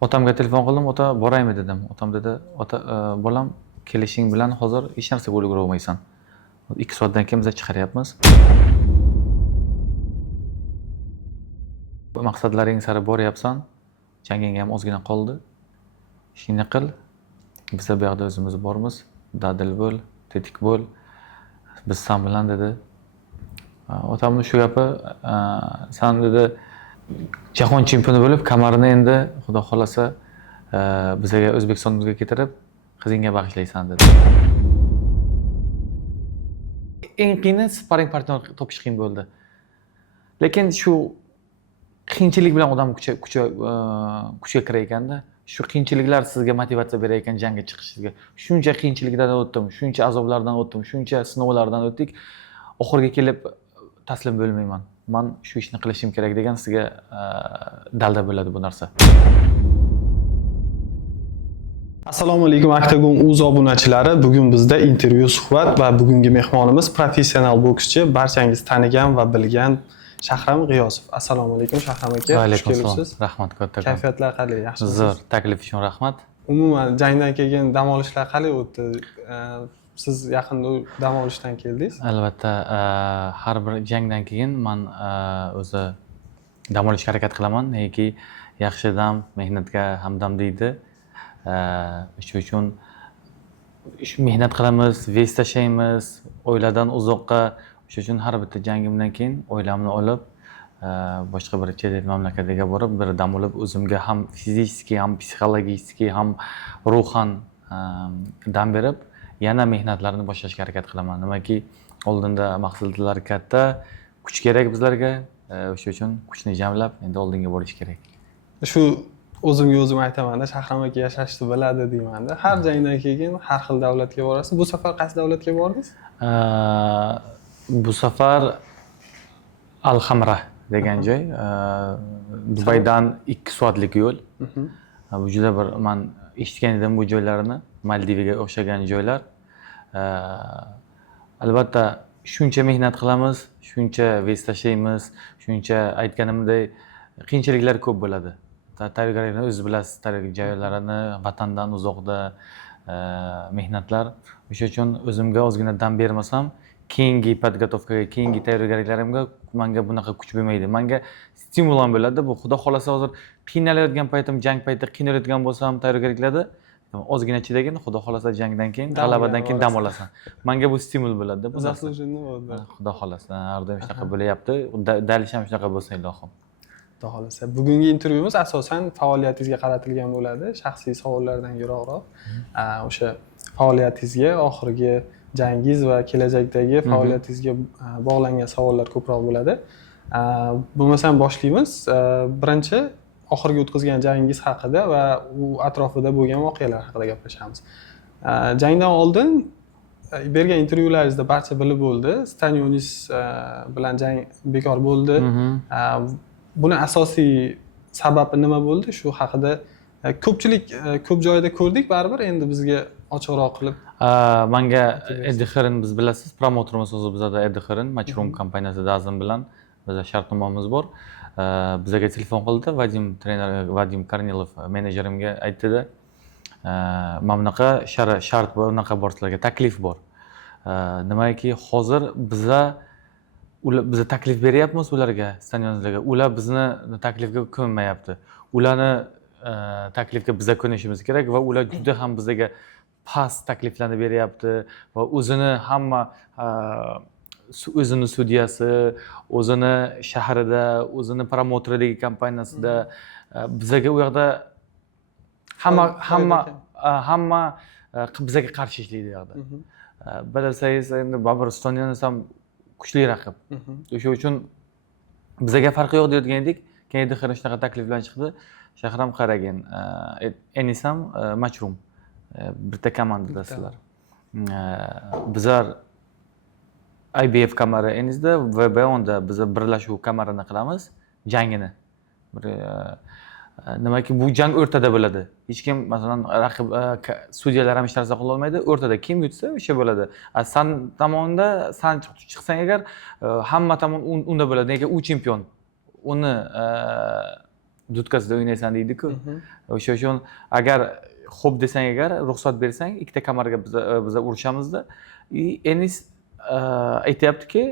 Otamga telefon qildim, ota boraymi dedim. Otam dedi, ota bolam kelishing bilan hozir hech narsaga ulgura olmaysan. 2 soatdan keyin biz chiqaryapmiz. Maqsadlaring sari boryapsan. Janging ham ozgina qoldi. Ishingni qil. Biz bu yoqda o'zimiz bormiz. Dadil bo'l, tetik bo'l. Biz sen bilan dedi. Otamning shu gapi, sen dedi jahon chempioni bo'lib, kamarini endi xudo xolasa bizga O'zbekistonimizga keltirib, qizingga bag'ishlaysan dedi. Eng qiyini sparring partner topish qiyin bo'ldi. Lekin shu qiyinchilik bilan odam kuchga kirar ekanda, shu qiyinchiliklar sizga motivatsiya berar ekan jangga chiqishingizga. Shuncha qiyinchiliklardan o'tdim, shuncha azoblardan o'tdim, shuncha sinovlardan o'tdik. Oxiriga kelib taslim bo'lmayman. Men shu ishni qilishim kerak degan sizga dalda bo'ladi bu narsa. Assalomu alaykum Octagon.uz obunachilari. Bugun bizda intervyu suhbat va bugungi mehmonimiz professional bokschi, barchangiz tanigan va bilgan Shahram G'iyosov. Assalomu alaykum Shahram aka. Va alaykum assalom. Rahmat katta. Kayfiyatlar qalay? Yaxshimisiz? Zo'r. Taklif uchun rahmat. Umuman jangdan keyin dam olishlar qalay o'tdi? Siz yaqinda dam olishdan keldingiz? Albatta, har bir jangdan keyin men o'zi dam olishga harakat qilaman, neki yaxshi dam mehnatga hamdam deydi. Shuning uchun mehnat qilamiz, ves tashlaymiz, oiladan uzoqqa. Shuning uchun har bitta jangimdan keyin oilamni olib, boshqa bir chet el mamlakatiga borib, bir dam olib, o'zimga ham fiziki, ham psixologik, ham ruhan dam berib, yana mehnatlarni boshlashga harakat qilaman. Nimaki oldinda maqsadlar katta, kuch kerak bizlarga. Shuning uchun kuchni jamlab, endi oldinga borish kerak. Shu o'zimga o'zim aytaman-da, Shahram aka yashashni biladi deyman-da. Har jangdan keyin har xil davlatga borasiz. Bu safar qaysi davlatga bordingiz? Bu safar Al-Hamra degan joy, Dubaydan 2 soatlik yo'l. Bu juda bir men eshitgan edim bu joylarni, Maldivaga o'xshagan joylar. Albatta shuncha mehnat qilamiz, shuncha ves tashlaymiz, shuncha aytganimdek qiyinchiliklar ko'p bo'ladi. Tayyorgarlikni o'zingiz bilasiz, joylarini vatandan uzoqda mehnatlar. O'sha uchun o'zimga ozgina dam bermasam, keyingi podgotovkaga, keyingi tayyorgarliklarimga menga bunaqa kuch bermaydi. Menga stimul ham bo'ladi. Bu xudo xolasa hozir qiynalayotgan paytim, jang payti qiynalayotgan bo'lsam tayyorgarliklarda ozgina chidagin, xudo xolasa jangdan keyin, g'alabadan keyin dam olasan. Menga bu stimul bo'ladi. Bu zaslujinni bo'ldi. Xudo xolasa, har doim shunaqa bo'layapti. Dalish ham shunaqa bo'lsa ilohim. Xudo xolasa. Bugungi intervyumiz asosan faoliyatingizga qaratilgan bo'ladi. Shaxsiy savollardan yiroqroq. O'sha faoliyatingizga, oxirgi jangingiz va kelajakdagi faoliyatingizga bog'langan savollar ko'proq bo'ladi. Bo'lmasam boshlaymiz. Birinchi oxirgi o'tkazgan jangingiz haqida va u atrofida bo'lgan voqealar haqida gaplashamiz. Jangdan oldin bergan intervyularingizda barcha bilib bo'ldi. Stanionis bilan jang bekor bo'ldi. Buni asosiy sababi nima bo'ldi? Shu haqida ko'pchilik ko'p joyda ko'rdik, baribir endi bizga ochiqroq qilib. Menga Eddie Hearn, biz bilasiz, promotorimiz o'zi bizda Eddie Hearn, Matchroom kompaniyasida azim bilan bizda shartnomamiz bor. Bizga telefon qildi, Vadim Kornilov menejerimga aytdi-da, "Men bunaqa shart bor, unaqa bor sizlarga, taklif bor. Nimaki hozir biz taklif beryapmiz ularga, stadionlarga. Ular bizni taklifga ko'nmayapti. Ularni taklifga biz ko'nishimiz kerak va ular juda ham bizga past takliflarni beryapti va o'zini hamma o'zini sudyasi, o'zini shahrida, o'zini promotoridagi kompaniyasida bizga u yoqda hamma bizga qarshi ishlaydi u yoqda. Bilasangiz, endi baribir Stadionimiz ham kuchli raqib. O'sha uchun bizga farqi yo'q deyotgan edik. Keyin Eddie Hearn shunaqa taklif bilan chiqdi. Shahram qaragin, Enisam Matchroom bitta komandadasizlar. Bizlar IBF kamera Enisda va Beyondda biz birlashuv kamerani qilamiz, jangini. Nimaki bu jang o'rtada bo'ladi. Hech kim, masalan, raqib sudyalar ham hech narsa qila olmaydi. O'rtada kim yutsa, o'sha bo'ladi. San tomonda san chiqsang agar hamma tomon unda bo'ladi. Nega u chempion. Uni dudkasida o'ynaysan deydi-ku. O'sha uchun agar xo'p desang, agar ruxsat bersang, ikkita kamarga biz urishamiz-da. Enis aytayaptiki,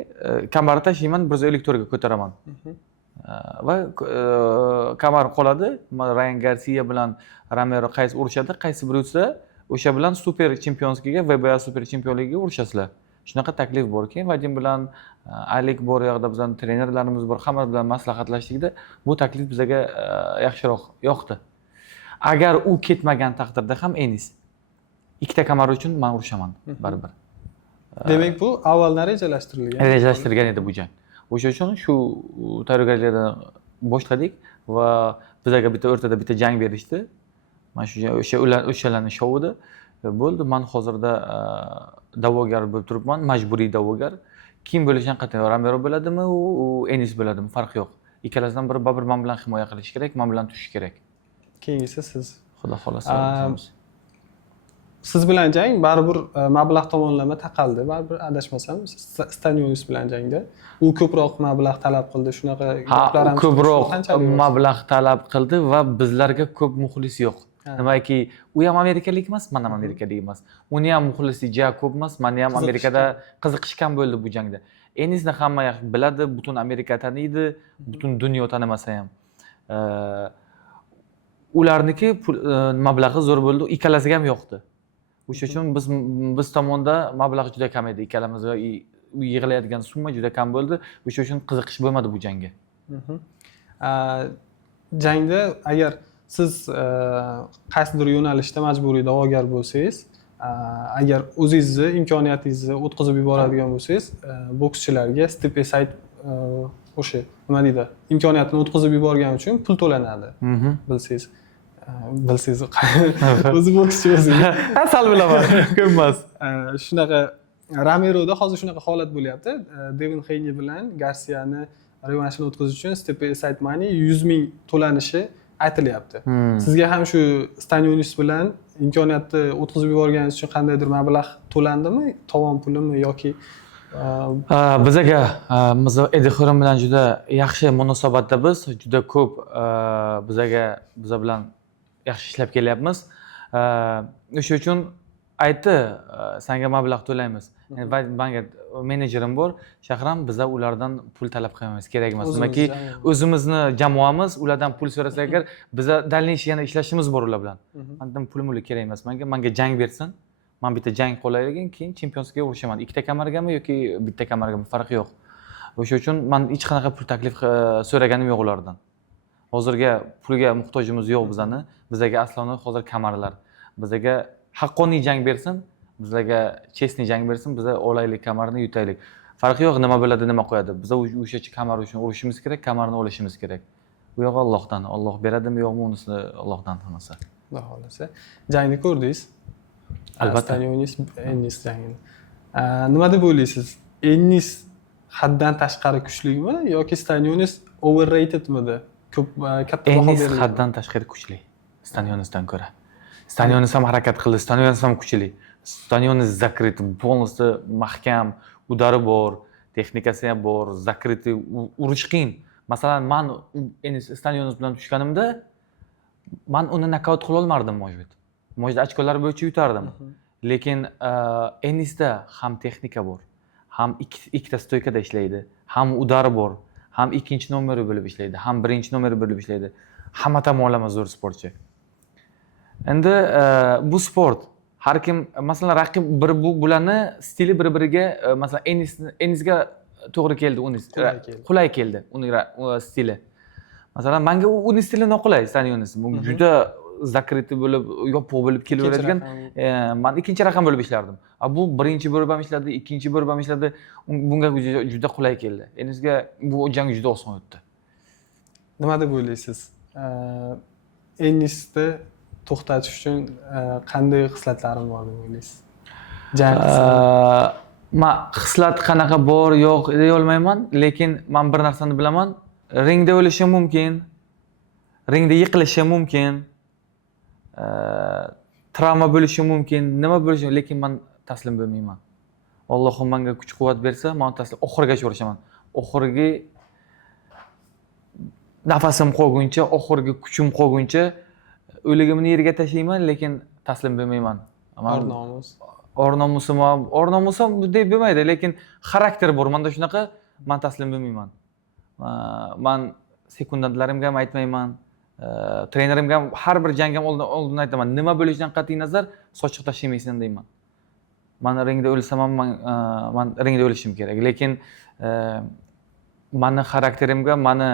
kamarni tashlayman, 154 ga ko'taraman. Va kamar qoladi. Ryan Garcia bilan Romero qaysi urishadi, qaysi biri yutsa, o'sha bilan super chempionskiga, WBA super chempionligiga urishasizlar. Shunaqa taklif bor. Keyin Vadim bilan Alik bor, yoqda bizning trenerlarimiz bor, hamma bilan maslahatlashdik-da, bu taklif bizga yaxshiroq yoqdi. Agar u ketmagan taqdirda ham Enis ikkita kamar uchun men urushaman baribir. Demak, bu avvaldan rejalashtirilgan. Rejalashtirilgan edi bu jang. O'sha uchun shu tayyorgarliklarni boshladik va bizga bitta o'rtada bitta jang berishdi. Mana shu o'shalarning shouida bo'ldi. Men hozirda da'vogar bo'lib turibman, majburiy da'vogar. Kim bo'lishidan qat'iy Romero bo'ladimi, u Enis bo'ladimi, farq yo'q. Ikkalasidan biri baribir men bilan himoya qilish kerak, men bilan tushish kerak. Keyingisi siz. Xudo xolasa. Siz bilan jang baribir mablag' tomonlama taqaldi. Baribir adashmasam, Stanionis bilan jangda u ko'proq mablag' talab qildi. Shunaqa gaplar ham ko'proq mablag' talab qildi va bizlarga ko'p muxlis yo'q. Nimaki, u ham amerikalik emas, men ham amerikalik emas. Uni ham muxlisi juda ko'p emas, meni ham Amerikada qiziqish kam bo'ldi bu jangda. Enisni hamma yaxshi biladi, butun Amerika taniydi, butun dunyo tanimasa ham. Ularniki mablag'i zo'r bo'ldi, ikkalasiga ham yo'qdi. O'sha uchun biz tomonda mablag' juda kam edi. Ikkalamizga yig'ilayotgan summa juda kam bo'ldi. O'sha uchun qiziqish bo'lmadi bu jangga. Jangda agar siz qaysidir yo'nalishda majburiy da'vogar bo'lsangiz, agar o'zingizni imkoniyatingizni o'tkazib yuboradigan bo'lsangiz, bokschilarga step aside o'sha nima deydi, imkoniyatini o'tkazib yuborgani uchun pul to'lanadi. Bilsangiz. O'zi bokschi o'zingiz. Sal bilaman, ko'p emas. Shunaqa Romeroda hozir shunaqa holat bo'lyapti. Devin Haney bilan Garcia'ni revanshini o'tkazish uchun step aside money 100 ming to'lanishi aytilyapti. Sizga ham shu Stanionis bilan imkoniyatni o'tkazib yuborganingiz uchun qandaydir mablag' to'landimi, tovon pulimi yoki bizaga biz Edixorim bilan juda yaxshi munosabatda biz, juda ko'p biz bilan yaxshi ishlab kelyapmiz. O'sha uchun aytdi, senga mablag' to'laymiz. Va menga menejerim bor, Shahram, biz ulardan pul talab qilmaymiz, kerak emas. Chunki o'zimizni jamoamiz, ulardan pul so'rasa agar biz dальнейший yana ishlashimiz bor ular bilan. Mendan pul kerak emas. Menga jang bersin. Men bitta jang qo'layligin, keyin chempionskiga urushaman. Ikkita kamargami yoki bitta kamargami farqi yo'q. O'sha uchun men hech qanaqa pul taklif so'raganim yo'q ulardan. Hozirga pulga muhtojimiz yo'q bizani. Bizga aslida hozir kamarlar. Bizga haqqoniy jang bersin, bizga chestniy jang bersin, biz olaylik kamarni yutaylik. Farqi yo'q, nima bo'ladi, nima qo'yadi. Biz o'sha kamar uchun urushimiz kerak, kamarni olishimiz kerak. Bu yo'q Allohdan. Alloh beradimi, yo'qmi, unisi Allohdan hammasi. Xudo xolasa. Jangni ko'rdingiz? Albatta. Enis jangini. Nima deb o'ylaysiz? Enis haddan tashqari kuchlimi yoki Stanionis overratedmidi? Ko'p katta baho berilgan. Enis haddan tashqari kuchli. Stanionisdan ko'ra. Stanionis ham harakat qildi, Stanionis ham kuchli. Stanionis zakrit, полностью mahkam, udari bor, texnikasi ham bor, zakriti, urish qiyin. Masalan, men Enis Stanionis bilan tushganimda, men uni nokaut qila olmadim, может. Может, ochkolar bo'yicha yutardim. Lekin Enisda ham texnika bor, ham ikkita stoykada ishlaydi, ham udari bor, ham ikkinchi nomeri bo'lib ishlaydi, ham birinchi nomeri bo'lib ishlaydi. Hamma tomonlama zo'r sportchi. Endi bu sport. Har kim, masalan, raqib bularni stili bir-biriga, masalan, Enisga to'g'ri keldi, qulay keldi, uning stili. Masalan, menga uning stili noqulay, Stanionis. Juda zakriti bo'lib, yopiq bo'lib kelaveradigan, men ikkinchi raqam bo'lib ishlardim. Bu birinchi bo'lib ham ishladi, ikkinchi bo'lib ham ishladi. Bunga juda qulay keldi. Enisga bu jang juda oson o'tdi. Nima deb o'ylaysiz? Enisni to'xtatish uchun qanday xislatlarim bor deb o'ylaysiz? Men xislat qanaqa bor, yo'q deya olmayman, lekin men bir narsani bilaman. Ringda o'lishi mumkin, ringda yiqilishi mumkin, travma bo'lishi mumkin, nima bo'lishi, lekin men taslim bo'lmayman. Allohim menga kuch-quvvat bersa, men taslim oxirigacha urushaman. Oxirgi nafasim qolguncha, oxirgi kuchim qolguncha o'ligimni yerga tashlayman, lekin taslim bo'lmayman. Or-nomusim deb bo'lmaydi, lekin xarakter bor. Menda shunaqa, men taslim bo'lmayman. Men sekundantlarimga ham aytmayman, trenerimga ham har bir jangim oldin aytaman. Nima bo'lishidan qat'iy nazar sochiq tashlamaysan deyman. Men ringda o'lsam ham men ringda o'lishim kerak, lekin meni xarakterimga, meni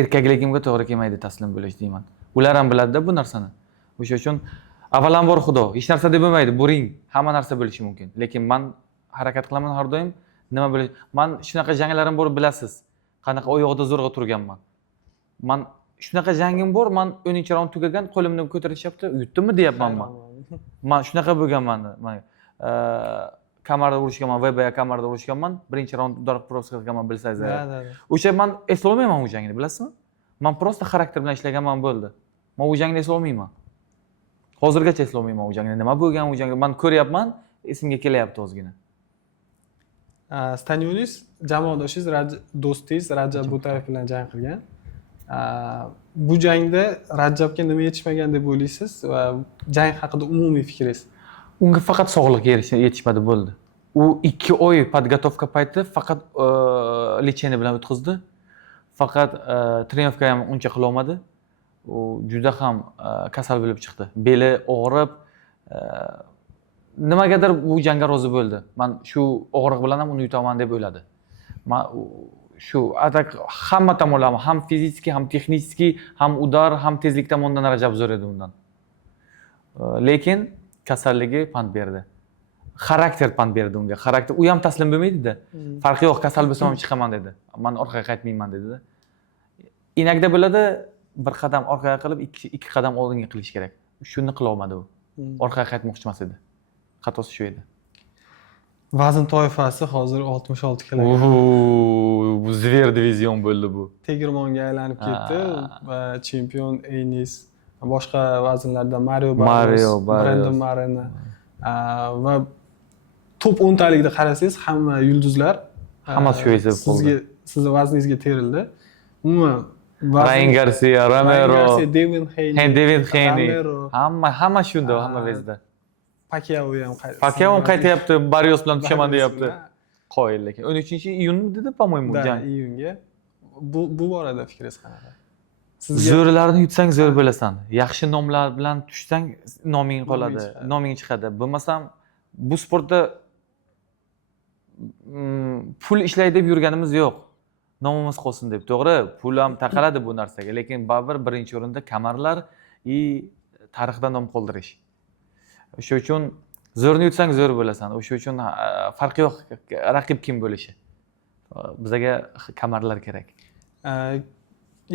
erkakligimga to'g'ri kelmaydi taslim bo'lish deyman. Ular ham biladi bu narsani. O'sha uchun avvalambor Xudo, hech narsa deb bo'lmaydi. Bu ring, hamma narsa bo'lishi mumkin. Lekin men harakat qilaman har doim. Nima bo'lish? Men shunaqa janglarim bor, bilasiz. Qanaqa oyoqda zo'rg'a turganman. Men shunaqa jangim bor, men 10-raund tugagan, qo'limni ko'tarishyapti, yutdimmi deyapman men. Men shunaqa bo'lganman. Kamarda urishganman, VBA kamarda urishganman, birinchi raund udarib prosta qilganman, bilsangiz. O'sha men eslolmayman u jangni, bilasizmi? Men prosta xarakter bilan ishlaganman bo'ldi. Men u jangni eslolmayman. Hozirgacha eslolmayman u jangni. Nima bo'lgan u jangda? Men ko'ryapman, esimga kelyapti o'zgina. Stanionis jamoadoshingiz, do'stingiz Rajab Butayev bilan jang qilgan. Bu jangda Rajabga nima yetishmagan deb o'ylaysiz va jang haqida umumiy fikringiz? Unga faqat sog'liq yetishmadi bo'ldi. U 2 oy podgotovka payti faqat lecheniya bilan o'tkazdi. Faqat trenovka ham uncha qila olmadi. U juda ham kasal bo'lib chiqdi. Beli og'rib, nimagadir bu jangga rozi bo'ldi. Men shu og'riq bilan ham uni yutaman deb o'yladi. Men shu atak hamma tomonlama, ham fizik, ham texnik, ham udar, ham tezlik tomonidan Rajab zo'r edi undan. Lekin kasalligi pand berdi. Xarakter pand berdi unga. Xarakter, u ham taslim bo'lmaydi-da. Farqi yo'q, kasal bo'lsam ham chiqaman dedi. Men orqaga qaytmayman dedi-da. Inakda bo'ladi, bir qadam orqaga qilib, ikki qadam oldinga qilish kerak. Shuni qila olmadi u. Orqaga qaytmoqchi emas edi. Xatosi shu edi. Vazn toifasi hozir 66 kg. Bu zver divizion bo'ldi bu. Tegirmonga aylanib ketdi va chempion Enis, boshqa vaznlarda Mario Brandon Marina va top 10 talikda qarasangiz hamma yulduzlar hammasi shu esa bo'ldi. Sizning vazningizga terildi. Umuman Ryan Garcia, Romero, Devin Haney, hamma shunda, hamma vezda. Pacquiao ham qaytyapti, Barrios bilan tushaman deyapti. Qoyil lekin 13-iyun dedi, по-моему, jang. Iyunga. Bu borada fikringiz qanaqa? Zo'rlarni yutsang zo'r bo'lasan. Yaxshi nomlar bilan tushsang noming qoladi, noming chiqadi. Bo'lmasam bu sportda pul ishlaydi deb yurganimiz yo'q. Nomimiz qolsin deb. To'g'ri, pul ham taqaladi bu narsaga, lekin baribir birinchi o'rinda kamarlar tarixda nom qoldirish. O'sha uchun zo'rni yutsang zo'r bo'lasan. O'sha uchun farqi yo'q raqib kim bo'lishi. Bizga kamarlar kerak.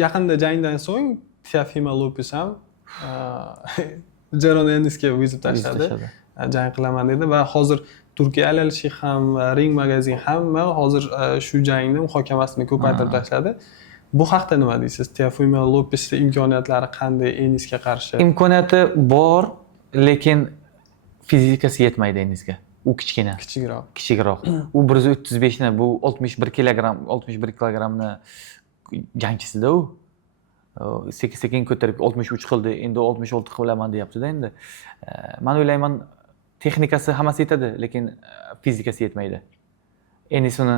Yaqinda jangdan so'ng Teofimo Lopes ham Jaron Ennisga vizit tashladi. Jang qilaman dedi va hozir Turkiya Alalishi ham, Ring magazin hamma hozir shu jangni muhokamasini ko'paytirib tashladi. Bu haqda nima deysiz? Teofimo Lopesning imkoniyatlari qanday Ennisga qarshi? Imkoniyati bor, lekin fizikasi yetmaydi Ennisga. U kichikroq. U 135 ni, bu 61 kilogramni jangchisida u. Sekin ko'tarib 63 qildi, endi 66 qilaman deyapti-da endi. Men o'ylayman, texnikasi hammasi yetadi, lekin fizikasi yetmaydi. Ennis uni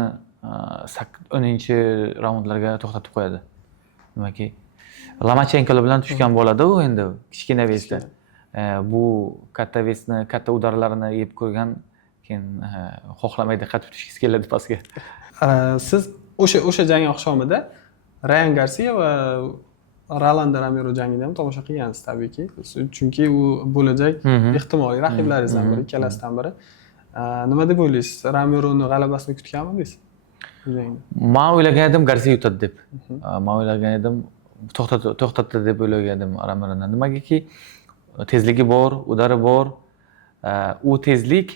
10-raundlarga to'xtatib qo'yadi. Nimaki, Lomachenko bilan tushgan bo'ladi u endi kichkina vesda. Bu katta vesni, katta udarlarini yeb ko'rgan, keyin xohlamaydi qaytib tushgisi keladi pastga. Siz o'sha jang oqshomida Ryan Garcia va Rolando Romero jangini ham tomosha qilgansiz tabiiyki. Chunki u bo'lajak ehtimoliy raqiblaringizdan biri, ikkalasidan biri. Nima deb o'ylaysiz? Romeroning g'alabasini kutganmidingiz? Men o'ylagan edim Garcia yutadi deb. Men o'ylagan edim to'xtatdi deb o'ylagan edim Romeroni. Nimagaki tezligi bor, udari bor. U tezlik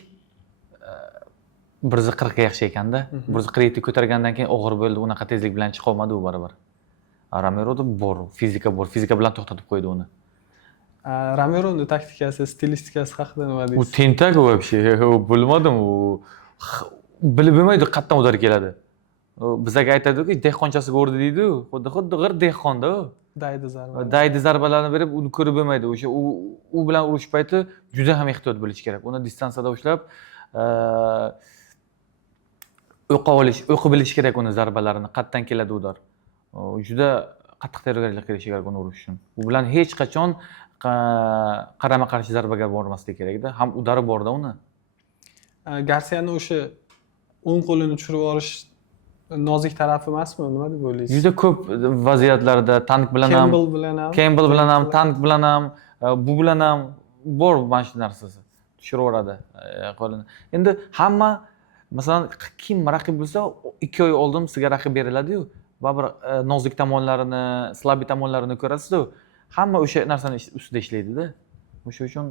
140 ga yaxshi ekanda. 147 ko'targandan keyin og'ir bo'ldi. Unaqa tezlik bilan chiqa olmadi u baribir. Romeroda bor, fizika bilan to'xtatib qo'ydi uni. Romeroning taktikasi, stilistikasi haqida nima deysiz? U tentak вообще, bilmadim, u bilib bo'lmaydi, qatdan udar keladi. bizaga aytadiku, dehqonchasiga urdi deydi-ku. Xuddi g'ir dehqonda u. Daydi zarba. Daydi zarbalarni berib, uni ko'rib bo'lmaydi. O'sha u bilan urush payti juda ham ehtiyot bo'lish kerak. Uni distansiyada ushlab, o'qib bilish kerak uni zarbalarini, qayerdan keladi udar. Juda qattiq tayyorgarlik qilish kerak uni urish uchun. U bilan hech qachon qarama-qarshi zarbaga bormaslik kerak-da. Ham udari bor-da uni. Garsiyani o'sha o'ng qo'lini tushirib olish nozik tarafi emasmi? Nima deb o'ylaysiz? Juda ko'p vaziyatlarda tank bilan ham, Campbell bilan ham, tank bilan ham, bu bilan ham bor mana shu narsasi. Tushiraveradi qo'lini. Endi hamma masalan kim raqib bo'lsa, 2 oy oldin sizga raqib beriladi-yu, va bir nozik tomonlarini, slabiy tomonlarini ko'rasiz-ku. Hamma o'sha narsani ustida ishlaydi-da. O'sha uchun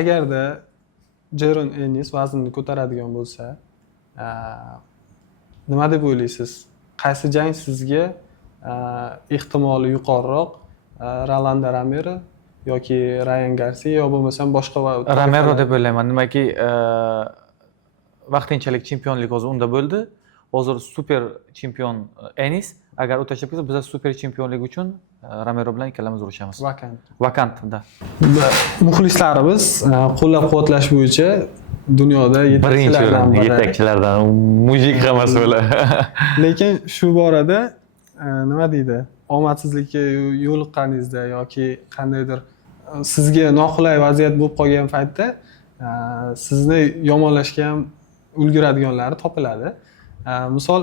agarda Jeron Ennis vaznni ko'taradigan bo'lsa, nima deb o'ylaysiz? Qaysi jang sizga ehtimoli yuqoriroq? Rolando Romero yoki Ryan Garcia yo bo'lmasam boshqa Romero deb o'ylayman. Nimaki vaqtinchalik chempionlik hozir unda bo'ldi. Hozir super chempion Ennis. Agar u tashlab ketsa, biz super chempionlik uchun Romero bilan ikkalamiz urushamiz. Vakantda. Muxlislarimiz qo'llab-quvvatlash bo'yicha dunyoda yetakchilardan mujik hammasi bo'lar. Lekin shu borada nima deydi? Omadsizlikka yo'liqqaningizda yoki qandaydir sizga noqulay vaziyat bo'lib qolgan paytda sizni yomonlashga ham ulguradiganlari topiladi. Misol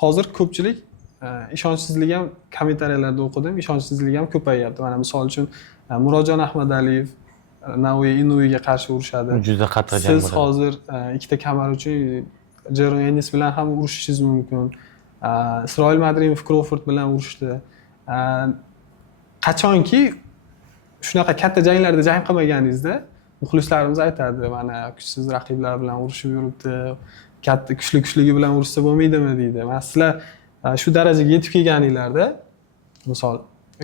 hozir ko'pchilik ishonchsizlik ham kommentariyalarda o'qidim, ishonchsizlik ham ko'payyapti. Mana misol uchun Murodjon Ahmadaliyev Naoya Inouye'ga qarshi urushadi. Juda qattiq jang bo'ladi. Siz hozir ikkita kamar uchun Jeron Ennis bilan ham urushishingiz mumkin. Isroil Madrimov Crawford bilan urushdi. Qachonki shunaqa katta janglarda jang qilmaganingizda muxlislarimiz aytadi, mana kuchsiz raqiblar bilan urushib yuribdi, katta kuchligi bilan urushsa bo'lmaydimi deydi. Mana sizlar shu darajaga yetib kelganinglarda, misol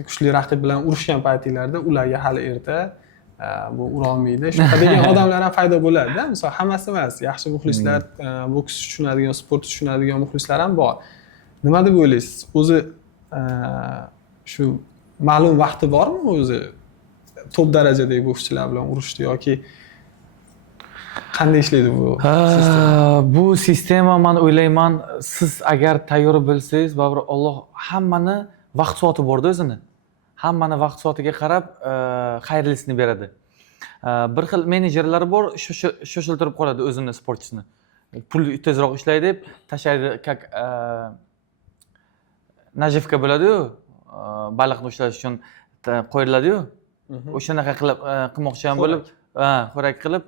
kuchli raqib bilan urushgan paytinglarda ularga hali erta, bu ura olmaydi. Shunaqa degan odamlar ham paydo bo'ladi-da. Misol hammasi emas, yaxshi muxlislar, boks tushunadigan, sport tushunadigan muxlislar ham bor. Nima deb o'ylaysiz? O'zi shu ma'lum vaqti bormi o'zi top darajadagi bokschilar bilan urushdi yoki qanday ishlaydi bu sistema? Bu sistema men o'ylayman, siz agar tayyor bo'lsangiz, baribir Alloh hammani vaqt soati borda o'zini. Hammani vaqt soatiga qarab xayrlisini beradi. Bir xil menejerlar bor, shoshiltirib qoladi o'zini sportchisini. Pul tezroq ishlaydi deb tashlaydi, как najivka bo'ladi-yu, baliqni ushlash uchun qo'yiladi-yu. O'shanaqa qilib qilmoqchi ham bo'lib, xo'rak qilib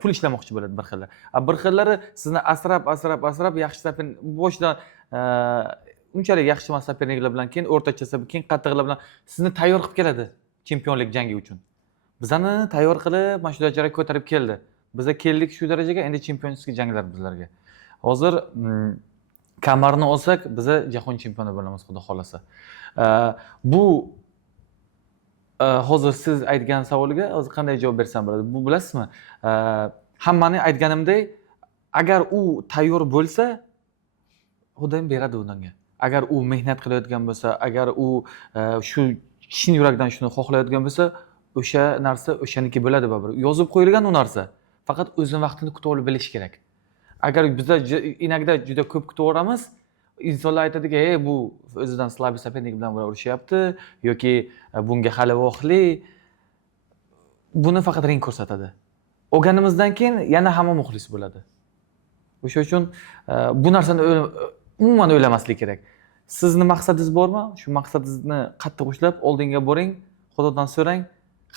pul ishlamoqchi bo'ladi bir xillar. Bir xillari sizni asrab yaxshi sapin boshidan unchalik yaxshi emas sapinliklar bilan keyin o'rtachasi, keyin qattiqlar bilan sizni tayyor qilib keladi chempionlik jangi uchun. Bizani tayyor qilib mana shu darajaga ko'tarib keldi. Biza keldik shu darajaga, endi chempionskiy janglar bizlarga. Hozir kamarni olsak, biza jahon chempioni bo'lamiz, xudo xolasa. Bu hozir siz aytgan savolga hozir qanday javob bersam bo'ladi? Bu bilasizmi? Hammani aytganimdek, agar u tayyor bo'lsa, Xudoyim beradi unga. Agar u mehnat qilayotgan bo'lsa, agar u shu chin yurakdan shuni xohlayotgan bo'lsa, o'sha narsa o'shaniki bo'ladi baribir. Yozib qo'yilgan u narsa. Faqat o'zini vaqtini kutib olib bilish kerak. Agar bizda inakda juda ko'p kutaveramiz, insonlar aytadiki, bu o'zidan slabiy sopernik bilan urushyapti yoki bunga hali vaqtli. Buni faqat ring ko'rsatadi. O'rganimizdan keyin yana hamma muxlis bo'ladi. O'sha uchun bu narsani umuman o'ylamaslik kerak. Sizni maqsadingiz bormi? Shu maqsadingizni qattiq ushlab, oldinga boring, Xudodan so'rang,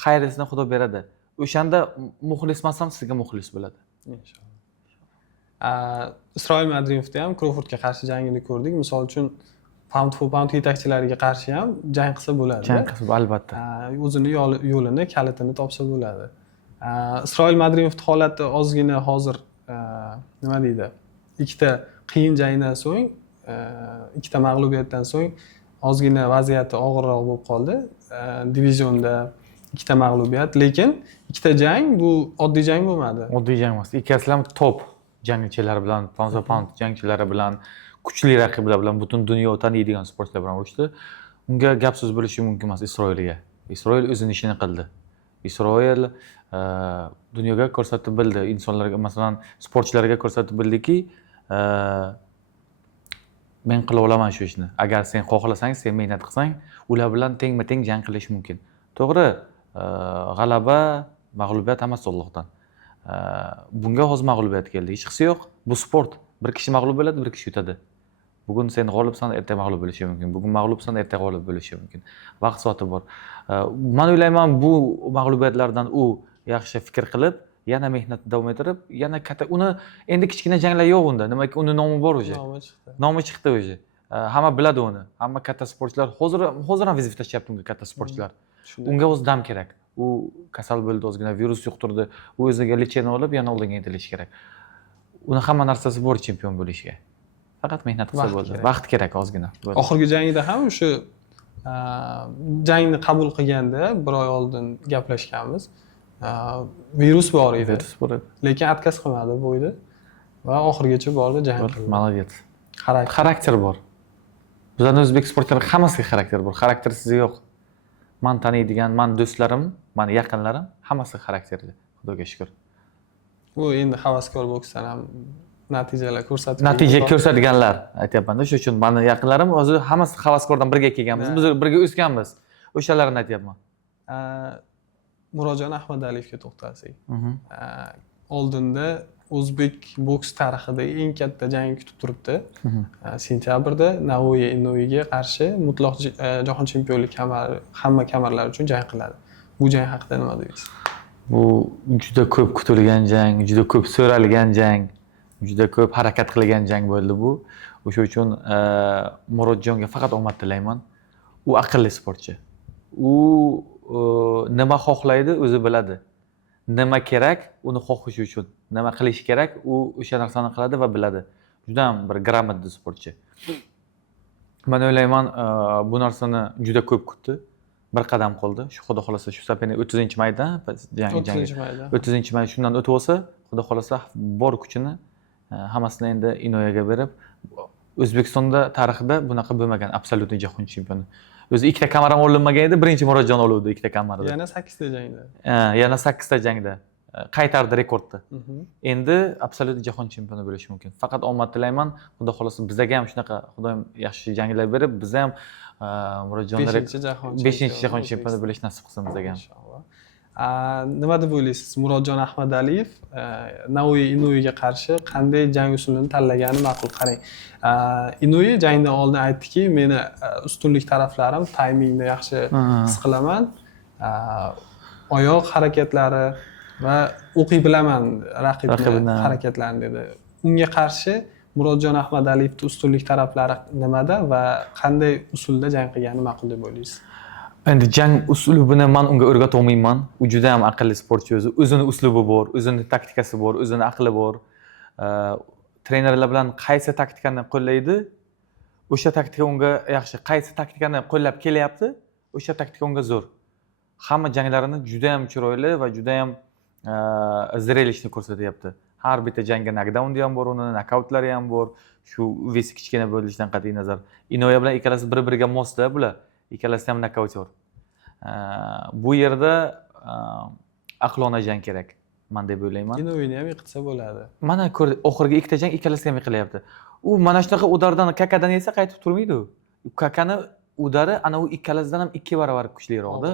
xayrisini Xudo beradi. O'shanda muxlis emasam, sizga muxlis bo'ladi. Inshaalloh. Isroil Madrimovda ham Crawfordga qarshi jangini ko'rdik. Misol uchun pound for pound yetakchilariga qarshi ham jang qilsa bo'ladi. Jang qilsa albatta. O'zini yo'lini, kalitini topsa bo'ladi. Isroil Madrimovning holati ozgina hozir nima deydi? Ikkita qiyin jangdan so'ng, ikkita mag'lubiyatdan so'ng ozgina vaziyati og'irroq bo'lib qoldi. Divizionda ikkita mag'lubiyat, lekin ikkita jang bu oddiy jang bo'lmadi. Oddiy jang emas. Ikkasi ham top. jangchilari bilan, pound for pound jangchilari bilan, kuchli raqiblar bilan, butun dunyo taniydigan sportchilar bilan urushdi. Unga gap so'z bo'lishi mumkin emas Isroilga. Isroil o'zining ishini qildi. Isroil dunyoga ko'rsatib bildi, insonlarga, masalan, sportchilarga ko'rsatib bildiki, men qila olaman shu ishni. Agar sen xohlasang, sen mehnat qilsang, ular bilan tengma-teng jang qilish mumkin. To'g'ri, g'alaba, mag'lubiyat hammasi Allohdan. Bunga hozir mag'lubiyat keldi. Hech qisi yo'q. Bu sport. Bir kishi mag'lub bo'ladi, bir kishi yutadi. Bugun sen g'olibsan, ertaga mag'lub bo'lishi mumkin. Bugun mag'lubsan, ertaga g'olib bo'lishi mumkin. Vaqt soati bor. Men o'ylayman, bu mag'lubiyatlardan u yaxshi fikr qilib, yana mehnatni davom ettirib, yana katta uni endi kichkina janglar yo'q unda. Nimaiki uni nomi bor o'zi. Nomi chiqdi o'zi. Hamma biladi uni. Hamma katta sportchilar hozir ham vizit tashyapti unga katta sportchilar. Unga o'zi dam kerak. U kasal bo'ldi, o'zgina virus yuqtirdi. U o'ziga lecheni olib, yana oldinga intilishi kerak. Uni hamma narsasi bor chempion bo'lishga. Faqat mehnat qilsa bo'ldi. Vaqt kerak ozgina. Oxirgi jangida ham o'sha jangni qabul qilganda bir oy oldin gaplashganmiz. Virus bor edi. Virus bor edi. Lekin отказ qilmadi bo'ydi va oxirigacha bordi, jang qildi. Молодец. Xarakter. Xarakter bor. Bizning o'zbek sportchilar hammasiga xarakter bor. Xaraktersiz yo'q. Men taniydigan, men do'stlarim, men yaqinlarim hammasi xarakterli. Xudoga shukr. U endi havaskor boksdan ham natijalar ko'rsatib natija ko'rsatganlar aytyapman-da, shuning uchun meni yaqinlarim o'zi hammasi havaskordan birga kelganmiz, biz birga o'sganmiz. O'shalarni aytyapman. Murodjon Ahmadaliyevga to'xtalsak. Oldinda o'zbek boks tarixida eng katta jang kutib turibdi. Sentyabrda Naoya Inouyga qarshi mutlaq jahon chempionlik kamari, hamma kamarlar uchun jang qiladi. Bu jang haqida nima deysiz? Bu juda ko'p kutilgan jang, juda ko'p so'ralgan jang, juda ko'p harakat qilgan jang bo'ldi bu. O'sha uchun Murodjonga faqat omad tilayman. U aqlli sportchi. U nima xohlaydi, o'zi biladi. Nima kerak, uni xohishi uchun. Nima qilish kerak, u o'sha narsani qiladi va biladi. Juda ham bir gрамотный sportchi. Men o'ylayman, bu narsani juda ko'p kutdi. Bir qadam qoldi. Shu xudo xolasa shu safar 30-mayda jangi 30-may shundan o'tib olsa, xudo xolasa bor kuchini hammasini endi Inoyaga berib, O'zbekistonda tarixida bunaqa bo'lmagan absolyutniy jahon chempioni. O'zi ikkita kamar ham olinmagan edi, birinchi Murodjon oluvdi ikkita kamarda. Yana 8 ta jangda. Yana 8 ta jangda qaytardi rekordni. Endi absolyutniy jahon chempioni bo'lishi mumkin. Faqat omad tilayman. Xudo xolasa bizga ham shunaqa Xudoyim yaxshi janglar berib, biz ham Murodjonlar 5-jahon chempioni bo'lish nasib qilsin bizga ham. Inshaalloh. Nima deb o'ylaysiz? Murodjon Ahmadaliyev Naoya Inouyga qarshi qanday jang usulini tanlagani ma'qul? Qarang. Inouye jangdan oldin aytdiki, meni ustunlik taraflarim taymingni yaxshi his qilaman. Oyoq harakatlari va o'qiy bilaman raqibning harakatlarini dedi. Unga qarshi Murodjon Ahmadaliyevning ustunlik taraflari nimada va qanday usulda jang qilgani ma'qul deb o'ylaysiz? Endi jang uslubini men unga o'rgata olmayman. U juda ham aqlli sportchi o'zi. O'zining uslubi bor, o'zining taktikasi bor, o'zining aqli bor. Trenerlar bilan qaysi taktikani qo'llaydi, o'sha taktika unga yaxshi. Qaysi taktikani qo'llab kelyapti, o'sha taktika unga zo'r. Hamma janglarini juda ham chiroyli va juda ham zrelishni ko'rsatyapti. Har bitta jangga knockdown ham bor, uning knockoutlar ham bor. Shu vesi kichkina bo'lishidan qat'iy nazar. Inoya bilan ikkalasi bir-biriga mosda bular. Ikkalasi ham knockoutor. Bu yerda aqlona jang kerak, men deb o'ylayman. Inoyni ham yiqitsa bo'ladi. Mana ko'r, oxirgi ikkita jang ikkalasi ham yiqilyapti. U mana shunaqa udardan kakadan yesa qaytib turmaydi u. Kakani udari ana u ikkalasidan ham 2 barobar kuchliroqda.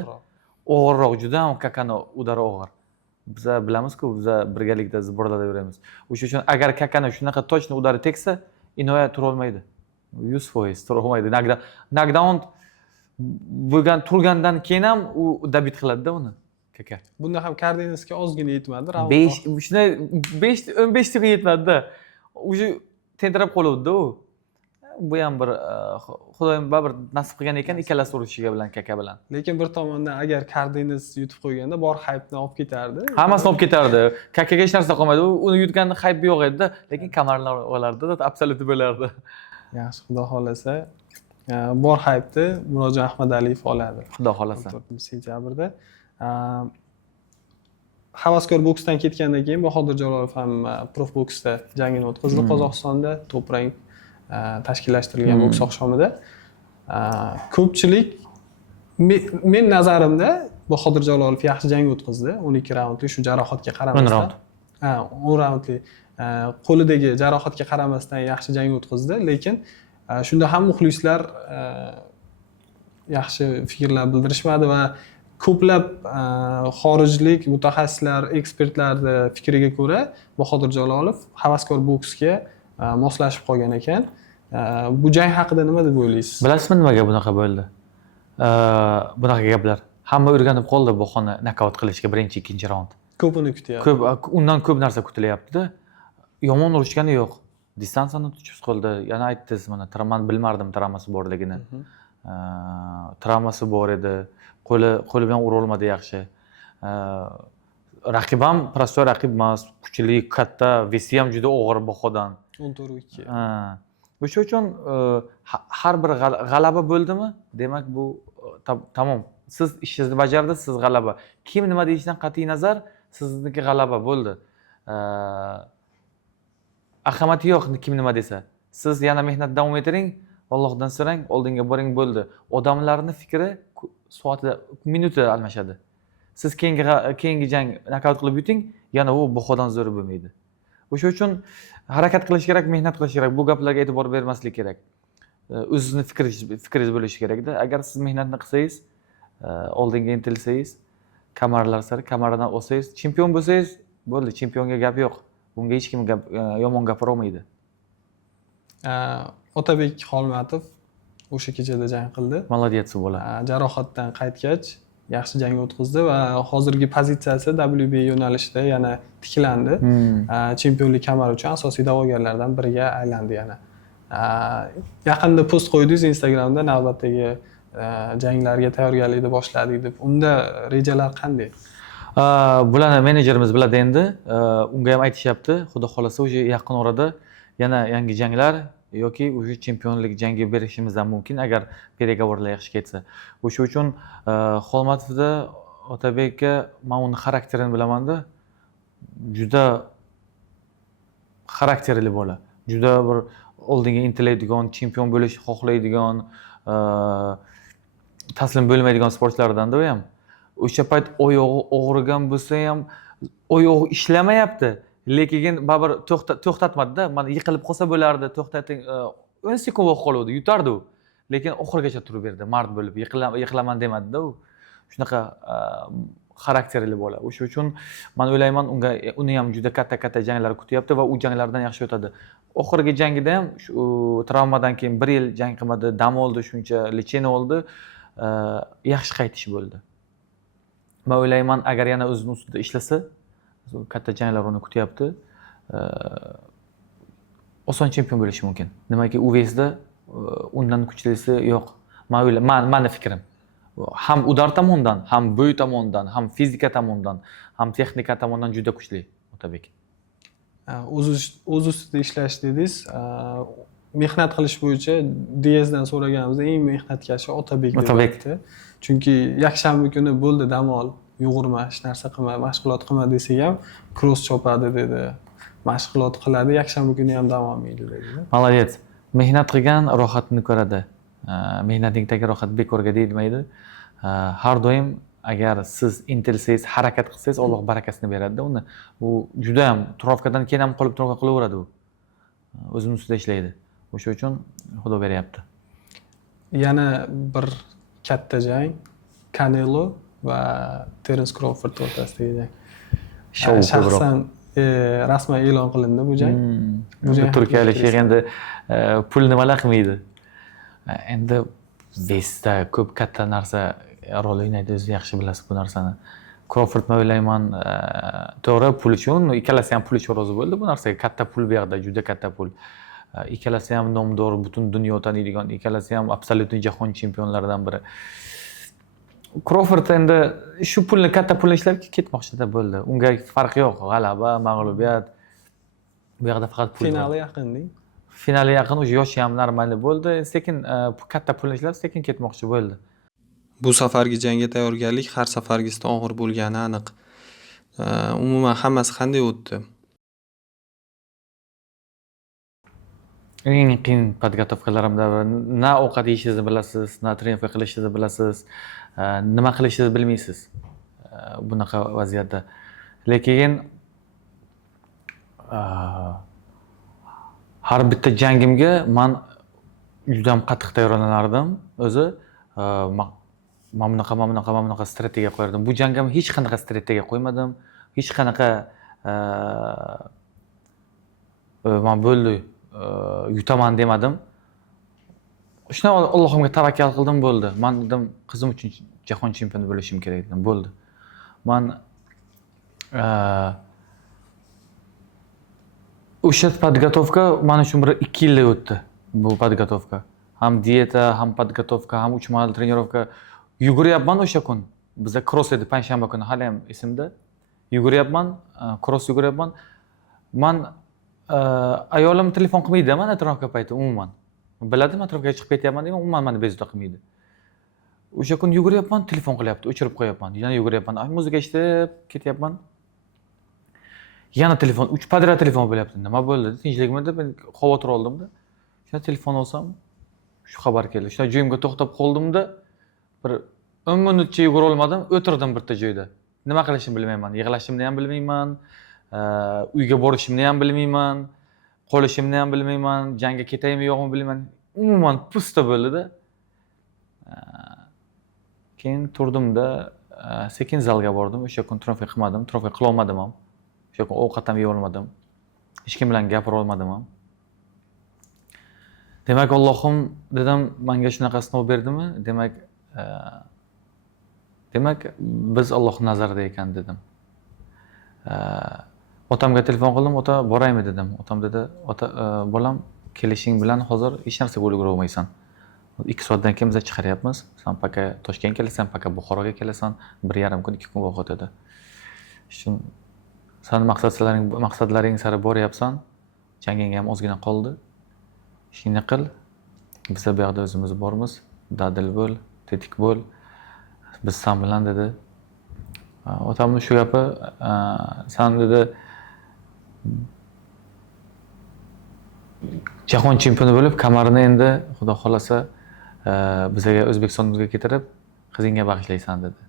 Og'irroq, juda ham kakani udari og'ir. Biz bilamiz-ku, biz birgalikda zborlarda yuramiz. O'sha uchun agar kakani shunaqa tochni udari tegsa, Inoya tura olmaydi. 100% tura olmaydi. Knockdown bo'lgan turgandan keyin ham u dabit qiladi-da uni. Kaka. Bunda ham Cardenasga ozgina yetmadi. 15 taga yetmadi-da. O'sha tentirab qoluvdi-da u. Bu ham bir Xudoyim baribir nasib qilgan ekan ikkalasi urushiga bilan Kaka bilan. Lekin bir tomondan agar Cardenas yutib qo'yganda bor hype'ni olib ketardi. Hammasini olib ketardi. Kakaga hech narsa qolmaydi. Uni yutganda hype yo'q edi-da, lekin kamarlar olardi-da, absolyut bo'lardi. Yaxshi, xudo xolasa bor hype'ni Murodjon Ahmadaliyev oladi. Xudo xolasa. Sentyabrda. havaskor boksdan ketgandan keyin Bahodir Jalolov ham prof boksda jangini o'tkazdi Qozog'istonda top rang tashkillashtirilgan boks oqshomida. Ko'pchilik men nazarimda Bahodir Jalolov yaxshi jang o'tkazdi 12 raundli shu jarohatga qaramasdan. 10 raundli qo'lidagi jarohatga qaramasdan yaxshi jang o'tkazdi, lekin shunda ham muxlislar yaxshi fikrlar bildirishmadi va ko'plab xorijlik mutaxassislar, ekspertlarning fikriga ko'ra Bahodir Jalolov havaskor boksga moslashib qolgan ekan. Bu jang haqida nima deb o'ylaysiz? Bilasizmi nimaga bunaqa bo'ldi? Bunaqa gaplar. Hamma o'rganib qoldi Bahoni nokaut qilishga birinchi, ikkinchi raund. Ko'pini kutyapti. Undan ko'p narsa kutilyapti-da. Yomon urishgani yo'q. Distansiyani tutib qoldi. Yana aytdingiz mana, men bilmardim travmasi borligini. Travmasi bor edi. Qo'li bilan ura olmadi yaxshi. Raqibam prostoy raqib emas, kuchli, katta, vesi ham juda og'ir Bahodan. 14-2. O'sha uchun har bir g'alaba bo'ldimi? Demak bu tamom. Siz ishingizni bajardingiz, siz g'alaba. Kim nima deyishidan qat'iy nazar, sizniki g'alaba bo'ldi. Ahamiyati yo'q kim nima desa. Siz yana mehnat davom ettiring, Allohdan so'rang, oldinga boring bo'ldi. Odamlarning fikri soatida, minutda almashadi. Siz keyingi jang nokaut qilib yuting, yana u Bahodan zo'r bo'lmaydi. O'sha uchun harakat qilish kerak, mehnat qilish kerak. Bu gaplarga e'tibor bermaslik kerak. O'zingizni fikringiz bo'lishi kerak-da. Agar siz mehnatni qilsangiz, oldinga intilsangiz, kameralar sari kameradan olsangiz, chempion bo'lsangiz, bo'ldi, chempionga gap yo'q. Bunga hech kim yomon gapira olmaydi. Otabek Xolmatov o'sha kechada jang qildi. Молодец bola. Jarohatdan qaytgach yaxshi jang o'tkazdi va hozirgi pozitsiyasi WBA yo'nalishida yana tiklandi. Chempionlik kamari uchun asosiy da'vogarlardan biriga aylandi yana. Yaqinda post qo'ydingiz Instagramda navbatdagi janglarga tayyorgarlikni boshladik deb. Unda rejalar qanday? Bularni menejerimiz biladi endi. Unga ham aytishyapti, xudo xolasa o'sha yaqin orada yana yangi janglar yoki o'sha chempionlik jangi berishimiz ham mumkin agar переговорlar yaxshi ketsa. O'sha uchun Xolmatovda Otabekka men uni xarakterini bilaman-da. Juda xarakterli bola. Juda bir oldinga intiladigan, chempion bo'lishni xohlaydigan, taslim bo'lmaydigan sportchilardan-da u ham. O'sha payt oyog'i og'rigan bo'lsa ham, oyog'i ishlamayapti. Lekin baribir to'xtatmadi-da. Mana yiqilib qolsa bo'lardi, to'xtating. 10 sekund vaqt qoluvdi, yutardi u. Lekin oxirigacha turib berdi, mard bo'lib, yiqilaman demadi-da u. Shunaqa xarakterli bola. O'sha uchun men o'ylayman, uni ham juda katta janglar kutyapti va u janglardan yaxshi o'tadi. Oxirgi jangida ham shu travmadan keyin 1 yil jang qilmadi, dam oldi, shuncha lecheniya oldi. Yaxshi qaytish bo'ldi. Men o'ylayman, agar yana o'zining ustida ishlasa, katta janglar uni kutyapti. Oson chempion bo'lishi mumkin. Nimaki u vesda undan kuchlisi yo'q. Meni fikrim. Ham udar tomondan, ham bo'y tomondan, ham fizika tomondan, ham texnika tomondan juda kuchli Otabek. O'z ustida ishlash dedingiz. Mehnat qilish bo'yicha Diyezdan so'raganimizda eng mehnatkashi Otabek debdi. Chunki yakshanba kuni bo'ldi dam ol, yugurma, hech narsa qilma, mashg'ulot qilma desak ham cross chopadi dedi. Mashg'ulot qiladi, yakshanba kuni ham dam olmaydi dedi. Молодец. Mehnat qilgan rohatni ko'radi. Mehnatdagi rohat bekorga deyilmaydi. Har doim agar siz intilsangiz, harakat qilsangiz, Alloh barakasini beradi-da uni. U juda ham turovkadan keyin ham qolib qilaveradi u. O'zining ustida ishlaydi. O'sha uchun Xudo beryapti. Yana bir katta jang Canelo va Terence Crawford o'rtasidagi jang. Shaxsan rasman e'lon qilindi bu jang. Bu jang turkiyalik sheyx endi pul nimalar qilmaydi. Endi vesda ko'p katta narsa rol o'ynaydi, o'zingiz yaxshi bilasiz bu narsani. Crawford men o'ylayman, to'g'ri pul uchun, ikkalasi ham pul uchun rozi bo'ldi bu narsaga. Katta pul bu yerda, juda katta pul. Ikkalasi ham nomdor, butun dunyo taniydigan, ikkalasi ham absolyut jahon chempionlaridan biri. Crawford endi shu pulni, katta pulni ishlab ketmoqchi-da bo'ldi. Unga farq yo'q, g'alaba, mag'lubiyat. Bu yerda faqat pul. Finali yaqin-ding. Finali yaqin, o'sha yoshi ham normal bo'ldi. Sekin katta pulni ishlab, sekin ketmoqchi bo'ldi. Bu safargi jangga tayyorgarlik har safargisidan og'ir bo'lgani aniq. Umuman hammasi qanday o'tdi? Eng qiyin podgotovkalarimdan biri. Na ovqat yeyishingizni bilasiz, na trening qilishingizni bilasiz, nima qilishingizni bilmaysiz bunaqa vaziyatda. Lekin har bitta jangimga man juda ham qattiq tayyorlanardim. O'zi mana bunaqa strategiya qo'yardim. Bu jangga hech qanaqa strategiya qo'ymadim. Hech qanaqa man bo'ldi yutaman demadim. Shuna Allohimga tavakkal qildim bo'ldi. Man dedim qizim uchun jahon chempioni bo'lishim kerak dedim. Bo'ldi. Man o'sha podgotovka mana shu bir 2 yilda o'tdi. Bu podgotovka. Ham dieta, ham podgotovka, ham 3 mahal trenirovka. Yuguryapman o'sha kun. Bizda cross edi payshanba kuni, hali ham esimda. Yuguryapman, cross yuguryapman. Man ayolim telefon qilmaydi mana trenirovka payti umuman. Biladimi atrofga chiqib ketyapman deyman, umuman meni bezovta qilmaydi. O'sha kun yuguryapman, telefon qilyapti, o'chirib qo'yapman. Yana yuguryapman, muzika eshitib ketyapman. Yana telefon, 3 podrяд telefon bo'lyapti. Nima bo'ldi? Tinchlikmi deb men xavotir oldimda. Shuna telefon olsam, shu xabar keldi. Shuna joyimga to'xtab qoldimda, bir 10 minutcha yugura olmadim, o'tirdim bitta joyda. Nima qilishimni bilmayman, yig'lashimni ham bilmayman, uyga borishimni ham bilmayman, qolishimni ham bilmayman, jangga ketaymi yo'qmi bilmayman. Umuman pusta bo'ldi-da. Keyin turdimda, sekin zalga bordim. O'sha kun trofey qilmadim, trofey qila olmadim ham. O'sha kun ovqat ham yeya olmadim. Hech kim bilan gapira olmadim ham. Demak, Allohim dedim, menga shunaqa sinov berdimi? Demak, biz Alloh nazarida ekan dedim. Otamga telefon qildim, ota boraymi dedim. Otam dedi, ota bolam kelishing bilan hozir hech narsaga ulgura olmaysan. 2 soatdan keyin biz chiqaryapmiz. Sen paka Toshkentga kelasan, paka Buxoroga kelasan, 1,5 kun, 2 kun vaqt o'tadi. Shu sen maqsadlaring sari boryapsan. Janging ham ozgina qoldi. Ishingni qil. Biz bu yerda o'zimiz bormiz. Dadil bo'l, tetik bo'l. Biz sen bilan dedi. Otamning shu gapi, sen dedi jahon chempioni bo'lib, kamarini endi xudo xolasa bizga O'zbekistonimizga keltirib, qizingga bag'ishlaysan dedi.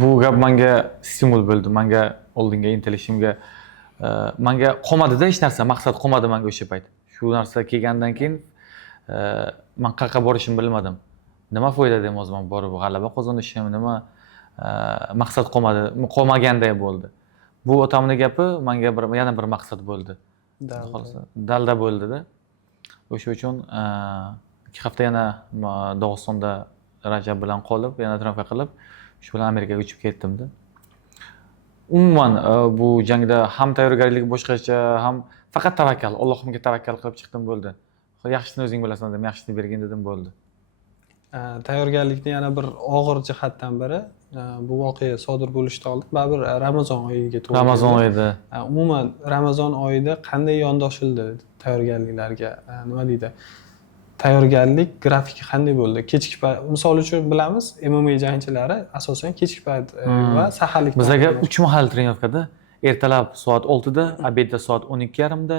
Bu gap menga stimul bo'ldi, menga oldinga intilishimga, menga qolmadi-da hech narsa, maqsad qolmadi menga o'sha payt. Shu narsa kelgandan keyin men qayerga borishimni bilmadim. Nima foyda deyman o'zim borib g'alaba qozonishim, nima maqsad qolmaganday bo'ldi. Bu otamning gapi menga yana bir maqsad bo'ldi. Dalda bo'ldi-da. O'sha uchun 2 hafta yana Dog'istonda Rajab bilan qolib, yana trenirovka qilib, shu bilan Amerikaga uchib ketdim-da. Umuman bu jangda ham tayyorgarlik boshqacha, ham faqat tavakkal, Allohimga tavakkal qilib chiqdim bo'ldi. Yaxshisini o'zing bilasan dedim, yaxshisini bergin dedim bo'ldi. Tayyorgarlikning yana bir og'ir jihatdan biri bu voqea sodir bo'lishidan oldin baribir Ramazon oyiga to'g'ri keldi. Ramazon oyida. Umuman Ramazon oyida qanday yondoshildi tayyorgarliklarga? Nima deydi? Tayyorgarlik grafiki qanday bo'ldi? Kechki payt, misol uchun bilamiz, MMA jangchilari asosan kechki payt va saharlik. Bizga 3 mahal trenirovkada, ertalab soat 6 da, obedda soat 12:30 da,